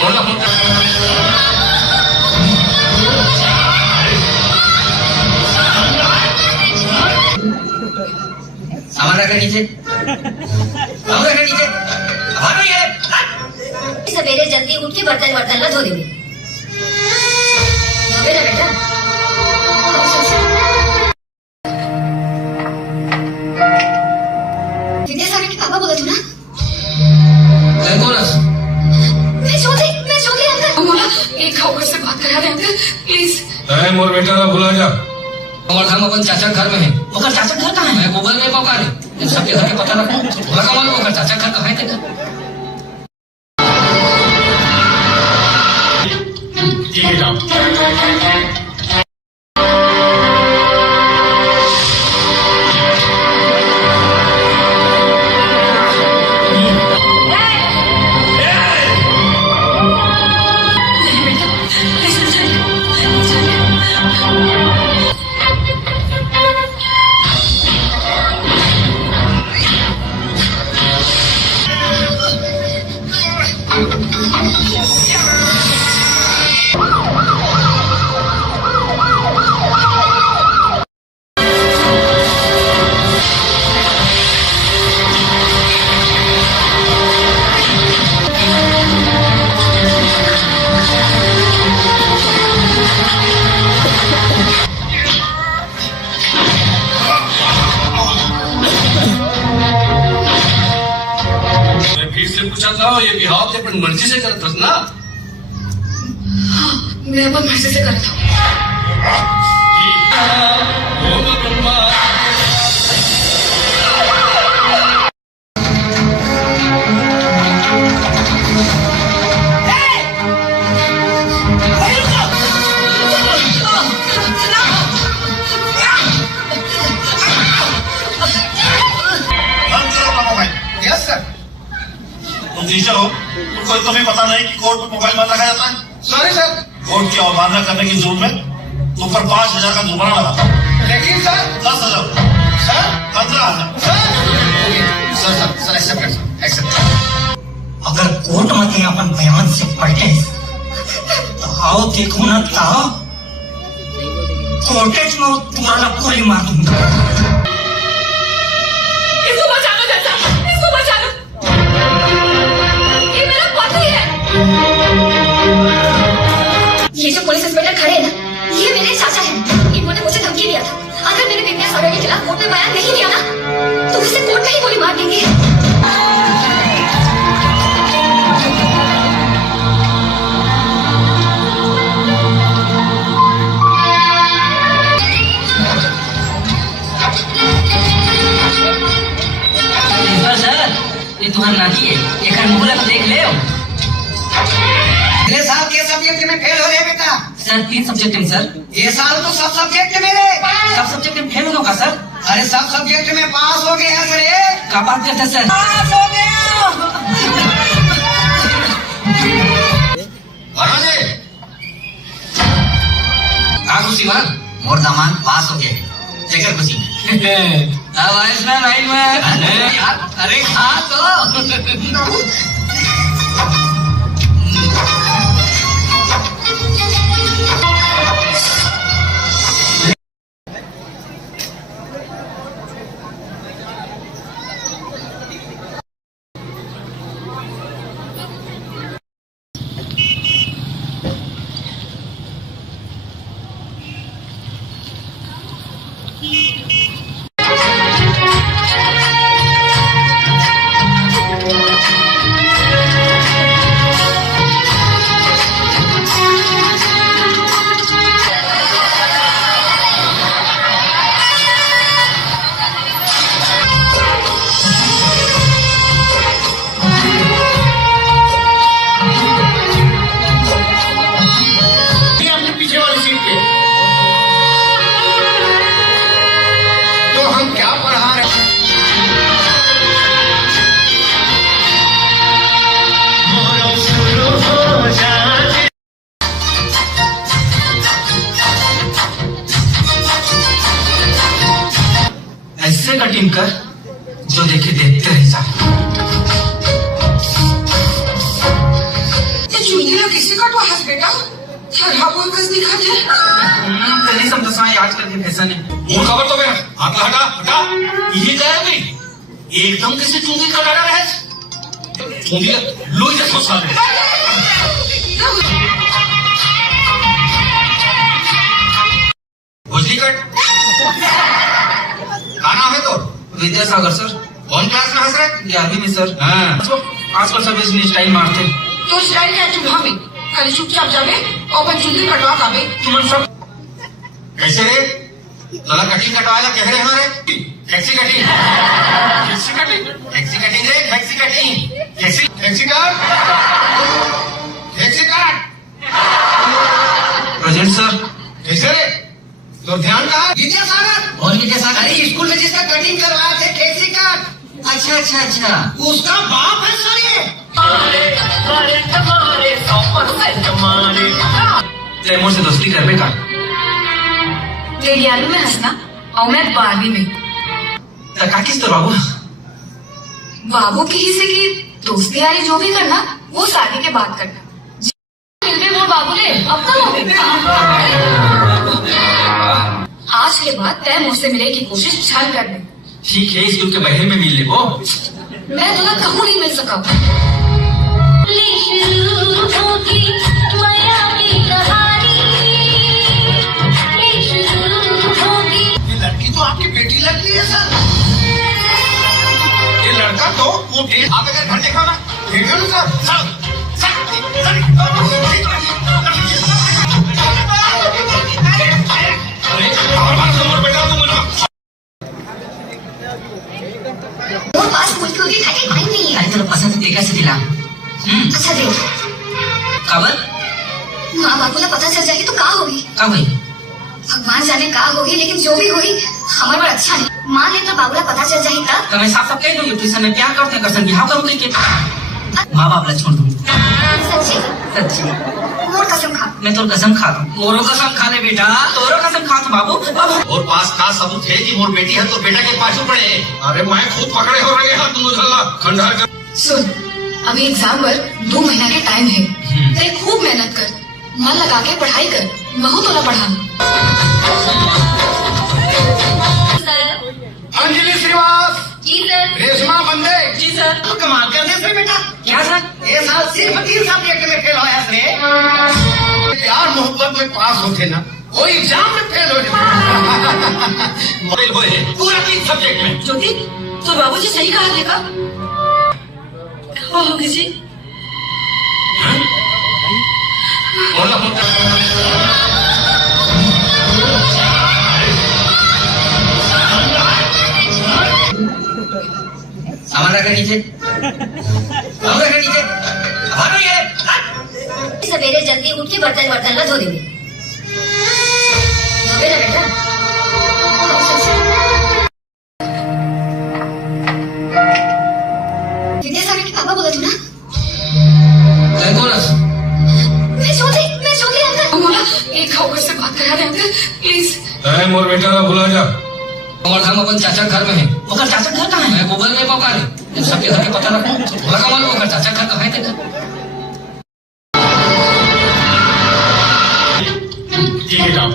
बोला होता हमारा का नीचे हमारा का नीचे हमारा ये सवेरे जल्दी उठ के बर्तन वर्तन ला धो देंगे बेटा बेटा विद्यासागर के पापा बोला तू ना कौन बोला मैं ज्योति अंकल बोला एक खबर से बात करा दे अंकल प्लीज। मोर बेटा का बुला जा। और हम अपन चाचा घर में है ओकर चाचा घर कहाँ है मैं गूगल में पका रहे सबके घर के पता रखो बोला का मालूम ओकर चाचा घर कहाँ है तेरा ठीक है जाओ। पूछा था ये बिहाव तो अपनी मर्जी से करत ना। मैं अपन मर्जी से करता हूँ। Yes sir. तुम टीचर हो तुमको तुम्हें पता नहीं कि कोर्ट में मोबाइल बंद रखा जाता है। Sorry sir. कोर्ट की अवमानना करने की जरूरत में तुम पर 5,000 का जुर्माना लगा। लेकिन sir 10,000 sir 15,000 sir sir sir accept. अगर कोर्ट में अपन बयान से पलटे तो आओ देखो ना ताओ कोर्टेज में तुम्हारा पूरी मार दूंगा। इसको बचा लो चाचा, इसको बचा लो। ये मेरा पति है। ये जो पुलिस इंस्पेक्टर खड़े हैं ना ये मेरे चाचा हैं। इन्होंने मुझे धमकी दिया था अगर मैंने विद्या सागर के खिलाफ कोर्ट में बयान नहीं दिया ना तो उसे कोर्ट में ही गोली मार देंगे। ये तुम्हारा नाती है एक मुगला को देख ले। अगले साल के सब्जेक्ट में फेल हो रहे बेटा। सर 3 सब्जेक्ट में सर। ये साल तो सब सब्जेक्ट में रे। सब सब्जेक्ट में फेल होगा सर। अरे सब सब्जेक्ट में पास हो गए हैं सर। क्या बात करते सर पास हो गया। कागू सीमान मोर दामान पास हो गए जगह खुशी अब आयुष में लाइन में अरे खा तो कटिंग कर जो देखे देखते रह जा। ये चुंदीला किसे कटवायास बेटा? थरहा बोल कस दिखत है। कहीं समझा आजकल के फैशन है। मुंह खबर तो मेरा हाथ हटा हटा ये गया भी एकदम किसी चूंदी का डाला रहे चूंदी लो ये सोच रहे भोजली कट का नाम है तो विद्यासागर सर। कौन क्लास में हंस रहे 11वीं में सर। हाँ आजकल सब इसने स्टाइल मारते। तो स्टाइल क्या तुम हमें खाली चुपचाप जावे और अपन चुंदी कटवा खावे। तुम सब कैसे रे तोला कटिंग कटवाया कह रहे हमारे taxi cutting taxi cutting taxi cutting रे टैक्सी कटिंग टैक्सी टैक्सी काट टैक्सी काट प्रेजेंट सर। कैसे रे तो ध्यान कहा विद्यासागर और विद्यासागर अरे स्कूल में जिसका कटिंग करवाया थे टैक्सी काट अच्छा अच्छा अच्छा उसका बाप है सर ये। तैमूर से दोस्ती कर बेटा। ये 11वीं में हंसना और मैं 12वीं में। तका किस तो बाबू बाबू की हिस्से की दोस्ती यारी जो भी करना वो शादी के बाद करना। मिल गए वो बाबू ले अब कब हो गए? आज के बाद तय मुझसे मिलने की कोशिश छल कर दे। ठीक है स्कूल के बहर में मिल ले वो। मैं तुला कहूँ नहीं मिल सका। ये लड़की तो आपकी बेटी लगती है सर। ये लड़का तो वो डेढ़ आप अगर घर देखा ना देखो ना सर वो पास मुझको भी खाने टाइम नहीं है। अरे तेरा पसंद है कैसे दिला अच्छा देख खबर माँ बापू ने पता चल जाएगी तो का होगी। कब हुई भगवान जाने का होगी लेकिन जो भी हुई हमारे पर अच्छा नहीं। माँ ने तो बाबूला पता चल जाएगी तब। तो मैं साफ साफ कह दूंगी ट्यूशन में प्यार करते हैं करसन बिहाव करूँ के माँ बाप ला छोड़ दूँ सच्ची सच्ची मोर कसम खा। मैं तो कसम खा दूँ मोरो कसम खा ले बेटा तोरो कसम खा तू बाबू और पास का सबूत है जी मोर बेटी है तो बेटा के पास पड़े। अरे मैं खुद पकड़े हो रहे हैं दोनों झल्ला खंडहर कर। सुन अभी एग्जाम पर 2 महीना के टाइम है। ते खूब मेहनत कर मन लगा के पढ़ाई कर महू तोला पढ़ा। अंजलि श्रीवास जी सर। रेशमा बंदे जी सर। तो कमाल करने से बेटा क्या सर ये साल सिर्फ 3 सब्जेक्ट में फेल होया रे। प्यार मोहब्बत में पास होते ना कोई एग्जाम में फेल हो जाए। फेल हुए पूरा 3 सब्जेक्ट में। ज्योति तो बाबूजी सही कहा देखा होगी जी। बोला होता हमारा का नीचे हमारा का नीचे भाभी है सवेरे जल्दी उठ के बर्तन वर्तन ला धो देंगे। धोबे ना बेटा। विद्यासागर के पापा बोला तू ना। मैं सोती अंकल। बोला एक होकर से बात करा दे अंकल प्लीज। मोर बेटा का भुला जा। और हम अपन चाचा घर में है ओकर चाचा घर कहाँ है मैं गूगल में पकड़ सबके घर के पता रखूं बोला कमाल ओकर चाचा घर कहाँ है तेरा ठीक है जाओ।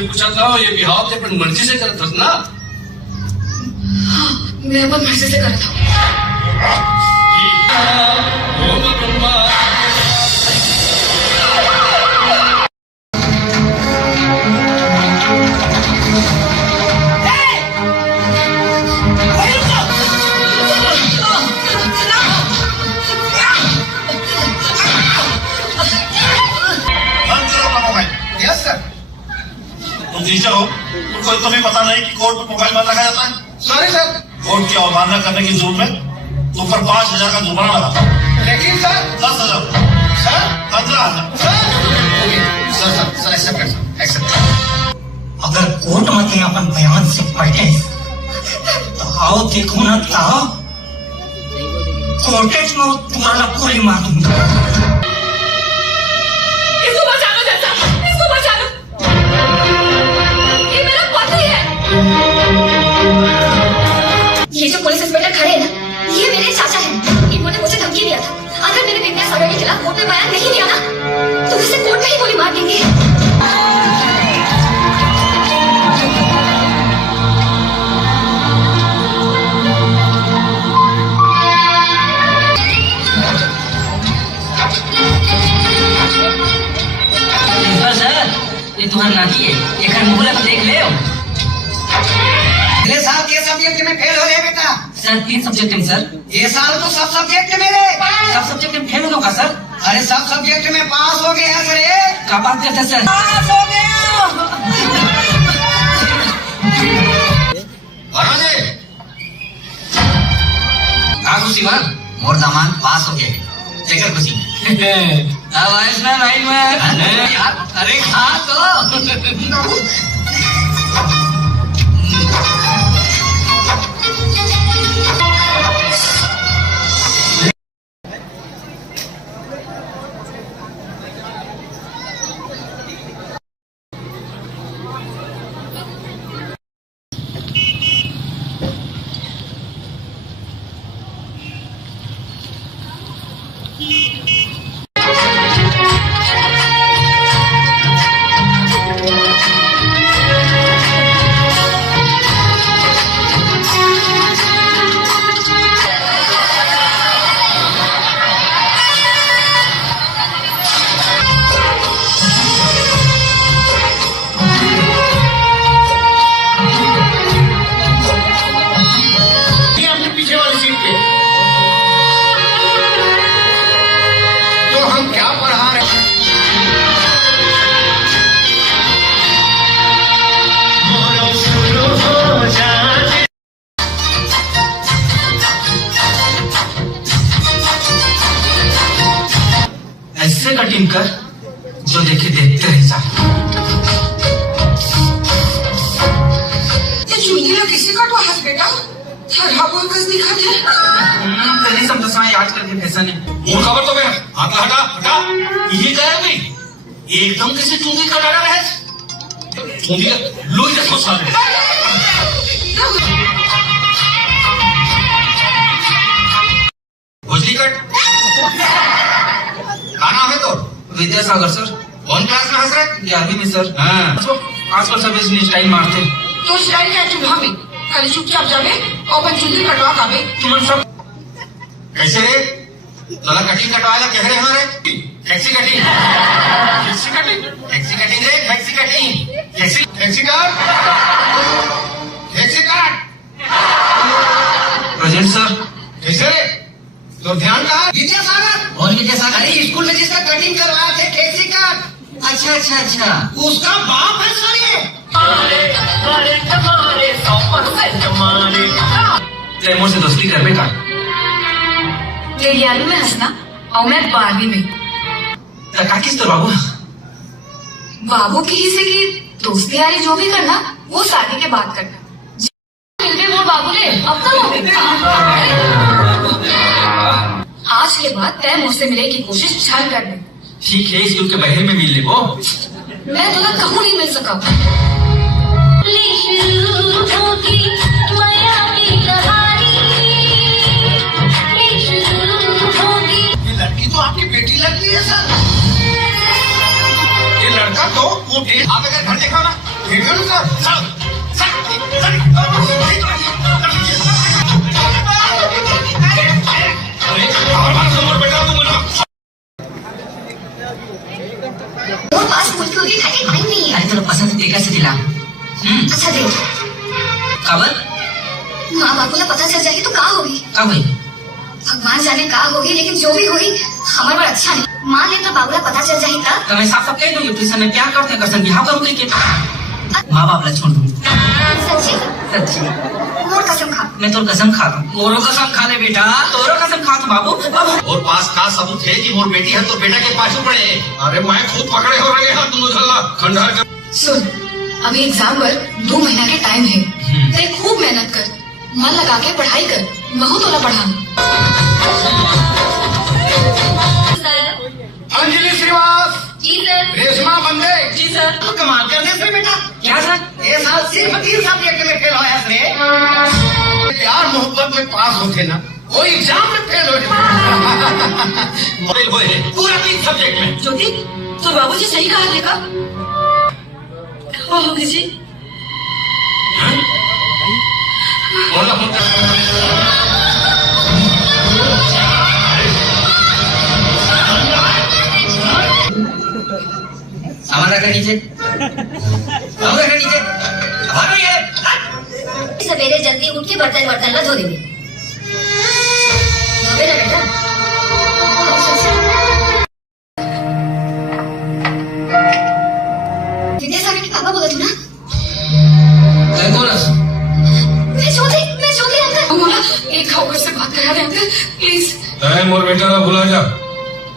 पूछा था ये बिहाव तो अपन मर्जी से करत हस ना। मैं अपन मर्जी से कर रहा था। ओम ब्रह्मा पता नहीं कि कोर्ट में मोबाइल बंद रखा जाता है? Sorry sir. कोर्ट की अवमानना करने की जुर्म में ऊपर 5,000 का जुर्माना लगाता हूँ। लेकिन सर 10,000, सर 15,000। सर एक्सेप्ट कर एक्सेप्ट। अगर कोर्ट में अपन बयान से पलटे तो आओ देखो ना ताओ कोर्टेज में तुम्हारा गोली मार दूंगा। इसको बचा लो चाचा, इसको बचा लो। ये मेरा पति है। ये जो पुलिस इंस्पेक्टर खड़े हैं ना, ये मेरे चाचा हैं। इन्होंने मुझे धमकी दिया था, अगर मैंने विद्या सागर के खिलाफ कोर्ट में बयान नहीं दिया ना, तो उसे कोर्ट में ही गोली मार देंगे। ये तुम्हारा नाती है, एक मुगला तो देख ले। अगले साल के सब्जेक्ट में फेल हो रहे बेटा। सर 3 सब्जेक्ट में सर। ये साल तो सब सब्जेक्ट मेरे। सब सब्जेक्ट में फेल होगा सर? अरे सब सब्जेक्ट में पास हो गए हैं सर। क्या बात करते हैं सर? पास हो गया। सीमान मोर दामान पास हो गए, चेकर खुशी में। अब आयुष्मान लाइन में यार, अरे खा तो। ऐसे कटिंग कर जो देखे देखते रह जा। ये चुंगी ला किसी कटवा है बेटा? खराब कस दिखा थे। तेरी समझा आजकल के फैशन है। मूड खबर तो मेरा हाथ हटा हटा। ये क्या है भाई? एकदम किसी चूंगी का डाला रहे। चूंगी लोही देखो साले। भोजली कट। क्या नाम है तो? विद्यासागर सर। कौन क्लास में हंस रहे? 11वीं में सर। हाँ। आजकल सब इसने स्टाइल मारते। तो स्टाइल क्या चुभा में? खाली चुपचाप जावे और अपन चुंगी कटवा कावे। तुम सब कैसे रे? तोला कटिंग कटवाया कह रहे हमारे? Taxi cutting. Taxi cutting? Taxi cutting रे, टैक्सी कटिंग। टैक्सी टैक्सी काट। टैक्सी काट। Present sir. कैसे रे? तो ध्यान कहा? विद्यासागर। और विद्यासागर? अरे स्कूल में जिसका कटिंग करवाए थे ठेसी का, अच्छा अच्छा अच्छा। उसका बाप है सर ये। तैमूर से दोस्ती कर बेटा। ते 11वीं में हंसना और मैं 12वीं में। तका किस तो बाबू? बाबू की हिस्से की दोस्ती यारी जो भी करना वो शादी के बाद करना। मिल गए वो बाबू ले, अब तक हो गए। आज के बाद तय मुझसे मिलने की कोशिश छाल कर ले। ठीक है, स्कूल के बहर में मिल ले वो। मैं तुला कहूँ नहीं मिल सका। ये लड़की तो आपकी बेटी लगती है सर। ये लड़का तो वो आप अगर घर देखा ना देखो ना सर। और पास मुझे होगी खाने टाइम नहीं है। अरे तेरा पसंद देखा से दिला। अच्छा देख, खबर माँ बापू को पता चल जाएगी तो का होगी? का भाई? भगवान जाने का होगी, लेकिन जो भी होगी हमारे बार अच्छा नहीं। मान ले तो बाबू को पता चल जाएगी तब। तो मैं साफ साफ कह दूंगी ट्यूशन में प्यार करते करसन बिहाव करूंगी कि माँ बाप ला छोड़ दूँ सच्ची सच्ची मोर कसम खा मैं तो कसम खा दूँ मोरो कसम खा ले बेटा तोरो कसम खा तू बाबू और पास का सबूत है कि मोर बेटी है तो बेटा के पाछू पड़े है। अरे मैं खुद पकड़े हो रहे हैं दोनों झल्ला खंडहर के। सुन अभी एग्जाम पर 2 महीना के टाइम है ते खूब मेहनत कर मन लगा के पढ़ाई कर महू तोला पढ़ा अंजलि श्रीवास, जी सर। रेशमा बंदे, जी सर तो कमाल कर दे फिर बेटा। क्या सर ये साल सिर्फ 3 सब्जेक्ट में फेल होया रे। प्यार मोहब्बत में पास होते ना, वो एग्जाम में फेल हो जाते। फेल हुए हैं पूरा 3 सब्जेक्ट में। ज्योति तो बाबूजी सही कहा देखा क्या होगी जी बोला होता सामान रखा नीचे सामान रखा नीचे भागो ये सवेरे जल्दी उठ के बर्तन वर्तन ला धो देंगे धोबे ना बेटा विद्यासागर के पापा बोला तू ना क्या बोला मैं ज्योति अंकल बोला एक खाओ से बात करा दे अंकल प्लीज मोर बेटा का बुला जा।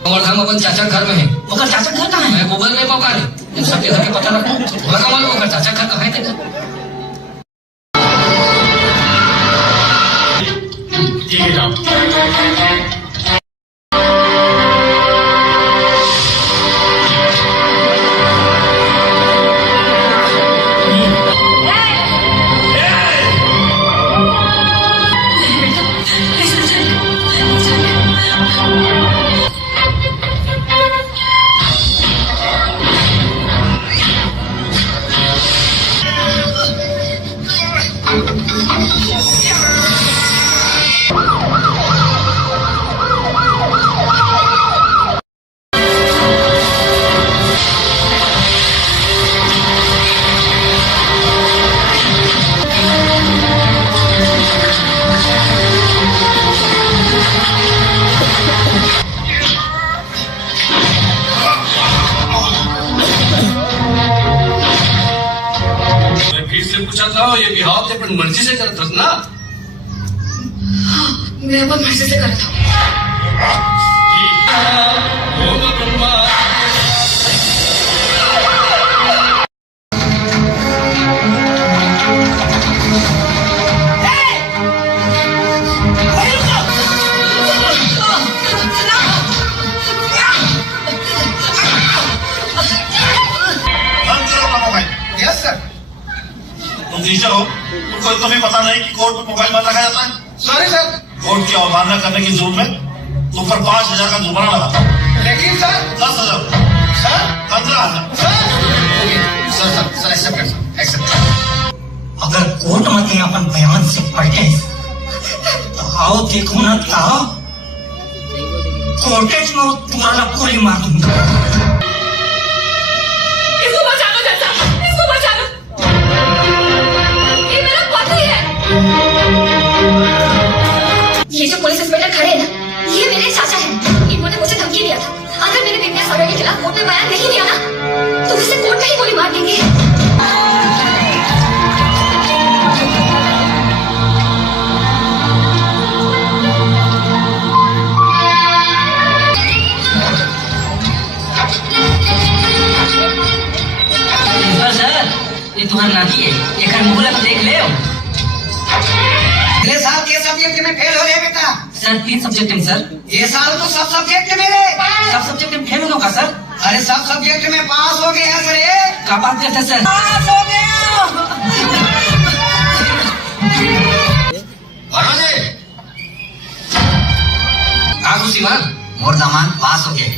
और हम अपन चाचा घर में है ओकर चाचा घर कहाँ है मैं गूगल में पका दे जब सबके घर के पता रखो थोड़ा कमाल ओकर चाचा घर कहाँ है तेरा ठीक है जाओ। पूछा था ये बिहाव तो अपन मर्जी से करता ना। मैं अपन मर्जी से करता हूँ यस सर। तुम टीचर हो तुमको तुम्हें पता नहीं कि कोर्ट में मोबाइल बंद रखा जाता है। Sorry sir. कोर्ट की अवमानना करने की जरूरत में तुम पर 5,000 का जुर्माना लगा। लेकिन sir 10,000 sir 15,000 sir accept accept. अगर कोर्ट में अपन बयान से पलटे तो आओ देखो ना ताओ कोर्टेज में तुम्हारा पूरी मार दूंगा। इसको बचा लो चाचा इसको बचा लो ये मेरा पति है ये जो पुलिस इंस्पेक्टर खड़े हैं ना ये मेरे चाचा हैं इन्होंने मुझे धमकी दिया था अगर मैंने विद्यासागर के खिलाफ कोर्ट में बयान नहीं दिया ना तो उसे कोर्ट में ही गोली मार देंगे ये तुम्हारा नाती है ये कर मुगला तो देख ले अगले साल के सब्जेक्ट में फेल हो गए बेटा। सर 3 सब्जेक्ट में सर ये साल तो सब सब्जेक्ट में रे। सब सब्जेक्ट में फेल होगा सर अरे सब सब्जेक्ट में पास हो गए हैं सर। क्या बात करते हैं सर पास हो गया। आगू सीमा मोर दामान पास हो गए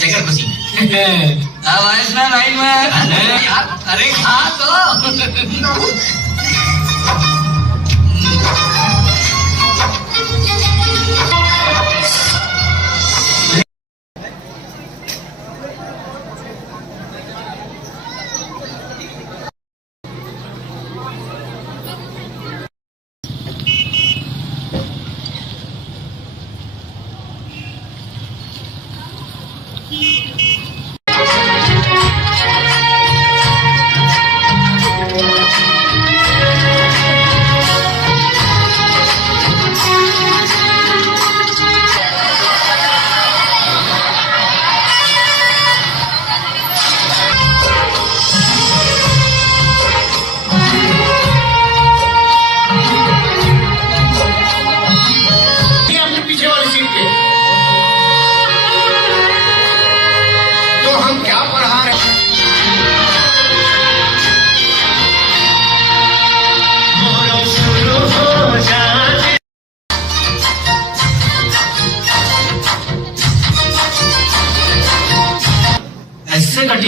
चेकर खुशी में अब आयुष्मान लाइन में यार अरे खा तो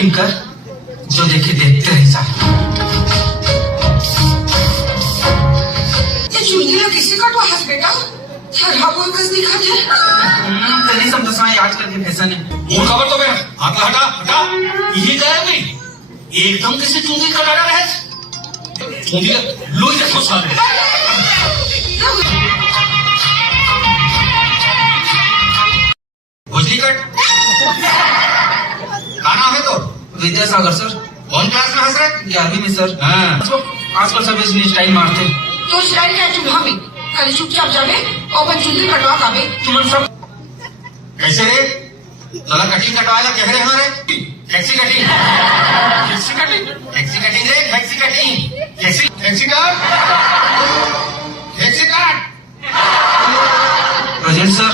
कटिंग कर, जो देखे देखते रह जा। ते चुंदीला किसी कटवालास बेटा? हा बोल कस दिखत है? तेरी समझा आजकल के फैशन है। मुंह खबर तो मेरा हाथ हटा हटा यही गया नहीं एकदम किसी चूंगी का डाला रहे चूंगी लोई देखो साले भोजली कट का नाम है तो विद्यासागर सर, कौन क्लास में हंस रहे 11वीं में सर। हाँ आजकल सब इसलिए स्टाइल मारते हैं। तो स्टाइल है तुम हमें खाली चुपचाप जावे और अपन चुंदी कटवा कावे। तुम सब कैसे रे तोला कटिंग कटवाएगा कह रहे हमारे taxi cutting taxi cutting taxi cutting रे टैक्सी कटिंग टैक्सी टैक्सी काट टैक्सी काट प्रेजेंट सर।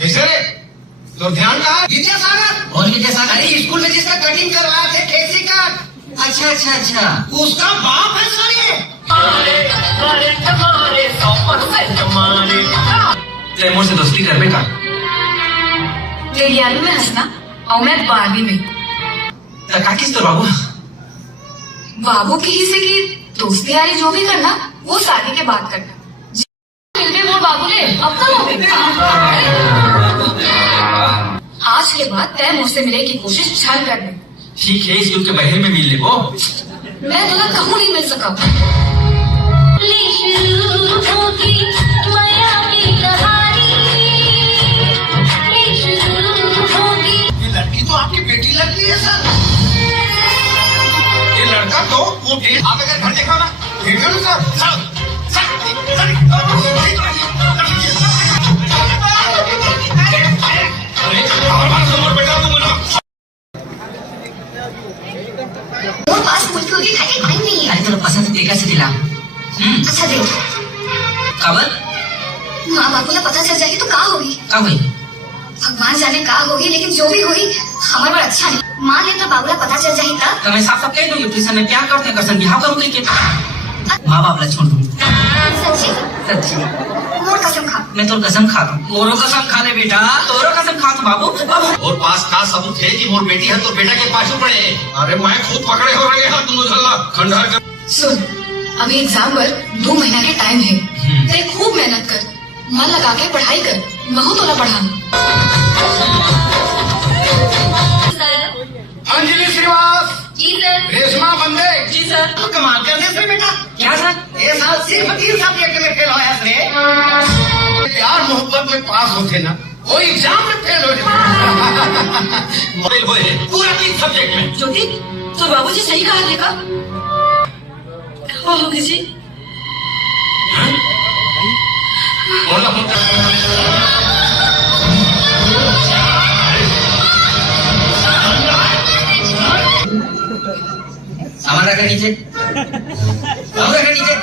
कैसे रे तो ध्यान कहा विद्यासागर और विद्यासागर अरे स्कूल में जिसका कटिंग करवाया थे ठेसी का अच्छा अच्छा अच्छा उसका बाप है सर ये। तैमूर से दोस्ती कर बेका। ते 11वीं में हंसना और मैं 12वीं में। का किस तो बाबू बाबू की ही से की दोस्ती यारी जो भी करना वो शादी के बाद करना। मिल गए मोर बाबू ले अब कब हो गए? आज के बाद तय मुझसे मिले की कोशिश छल कर दे। ठीक है, स्कूल के बहरे में मिल ले वो। मैं तुला कहूँ नहीं मिल सका। ये लड़की तो आपकी बेटी लगती है सर। ये लड़का तो वो डेढ़ आप अगर घर देखा ना देखो ना सर मोर पास मुझको भी खाने टाइम नहीं है। अरे तेरा पसंद टीका से दिला अच्छा देख, खबर माँ बापू ने पता चल जाएगी तो का होगी? कब हुई भगवान जाने का होगी, लेकिन जो भी होगी हमारे बार अच्छा नहीं। मान ले तो बाबूला पता चल जाएगी तब। तो मैं साफ साफ कह दूंगी ट्यूशन में क्या करते हैं करसन बिहाव करूंगी कि माँ बाप ला छोड़ दूंगी सच्ची सच्ची मोर कसम खा। मैं तो कसम खाता हूँ मोरो कसम खा ले बेटा तोरो कसम खा तू बाबू और पास का सबूत है कि मोर बेटी है तो बेटा के पाछू पड़े अरे मैं खुद पकड़े हो रहे हैं दोनों झल्ला खंडहर कर सुन, अभी एग्जाम पर 2 महीना के टाइम है। ते खूब मेहनत कर, मन लगा के पढ़ाई कर, महू तोला पढ़ाना। अंजलि श्रीवास जी सर। रेशमा बंदे जी सर। तो कमाल कर दे बेटा। क्या सर ये साल सिर्फ 3 सब्जेक्ट में फेल होया रे। प्यार मोहब्बत में पास होते ना कोई एग्जाम में फेल हो जाए। फेल हुए पूरा 3 सब्जेक्ट में ज्योति, तो बाबूजी सही कहा देखा? होगी जी। बोला हमारा का नीचे हमारा का नीचे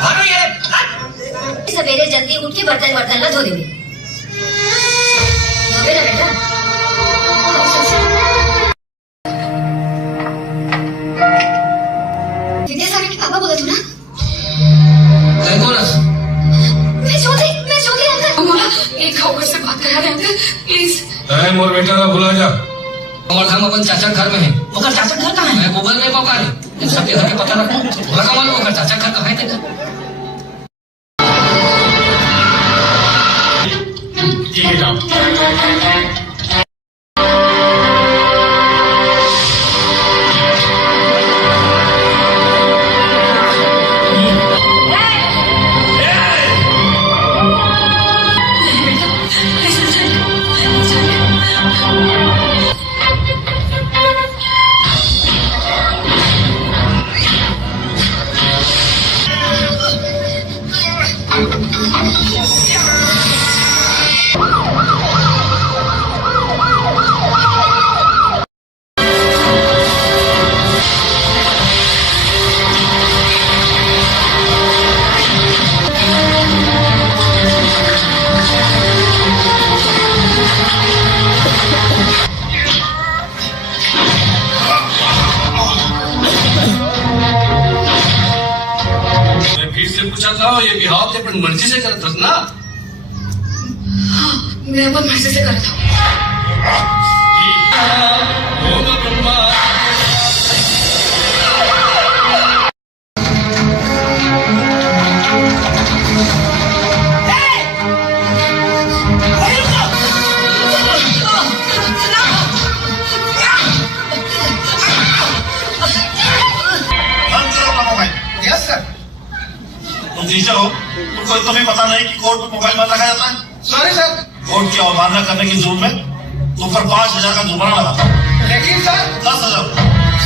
भाभी है सवेरे जल्दी उठ के बर्तन ला धो देंगे। बेटा बेटा विद्यासागर के पापा बोला तू ना? मैं ज्योति अंकल। बोला एक होकर से बात करा दे अंकल प्लीज। मोर बेटा का भुला जा और हम अपन चाचा घर में है ओकर चाचा घर कहाँ है मैं गूगल में पका इन सबके घर के पता रखो थोड़ा कमाल ओकर चाचा घर कहाँ है तेरा ठीक है जाओ पूछा था ये बिहाव अपनी मर्जी से करत हस ना मैं अपन मर्जी से करता हूँ। ओम ब्रह्मा टीचर हो, तुमको तुम्हें पता नहीं कि कोर्ट में मोबाइल बंद रखा जाता है। Sorry sir. कोर्ट की अवमानना करने की जुर्म में तुम पर 5,000 का जुर्माना लगाता हूँ। लेकिन sir 10,000,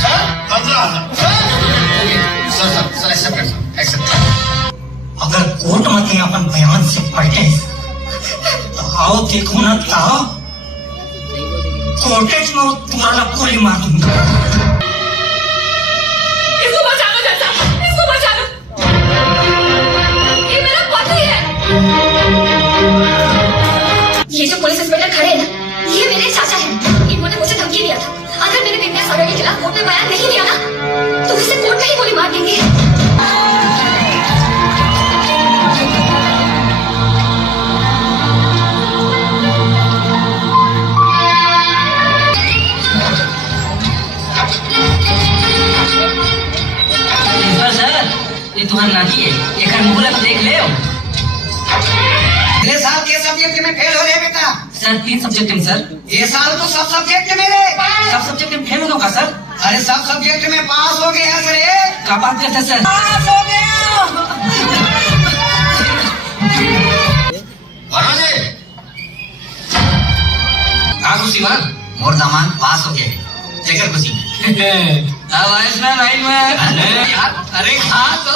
sir 15,000। Sir sir sir accept sir accept. अगर कोर्ट में अपन बयान से पलटे तो आओ देखो ना ताओ कोर्टेज में तुम्हारा गोली मार दूंगा। इसको बचा लो चाचा, इसको बचा लो। ये मेरा पति है। ये जो पुलिस इंस्पेक्टर खड़े हैं ना, ये मेरे चाचा हैं। इन्होंने मुझे धमकी दिया था, अगर मैंने विद्या सागर के खिलाफ कोर्ट में बयान नहीं दिया ना, तो इसे कोर्ट में ही गोली मार देंगे। प्रिंसिपल सर, ये तुम्हारा नाती है, एक मुगला तो देख ले। अगले साल के सब्जेक्ट में फेल हो रहे बेटा। सर 3 सब्जेक्ट में सर। ये साल तो सब सब्जेक्ट में रे। सब सब्जेक्ट में फेल होगा सर? अरे सब सब्जेक्ट में पास हो गए हैं सर। क्या बात करते हैं सर? पास हो गया। महाराज हाँ खुशी मान, मोर दामान पास हो गया, चेकर खुशी में। अब आयुष्मान लाइन में। अरे खा तो।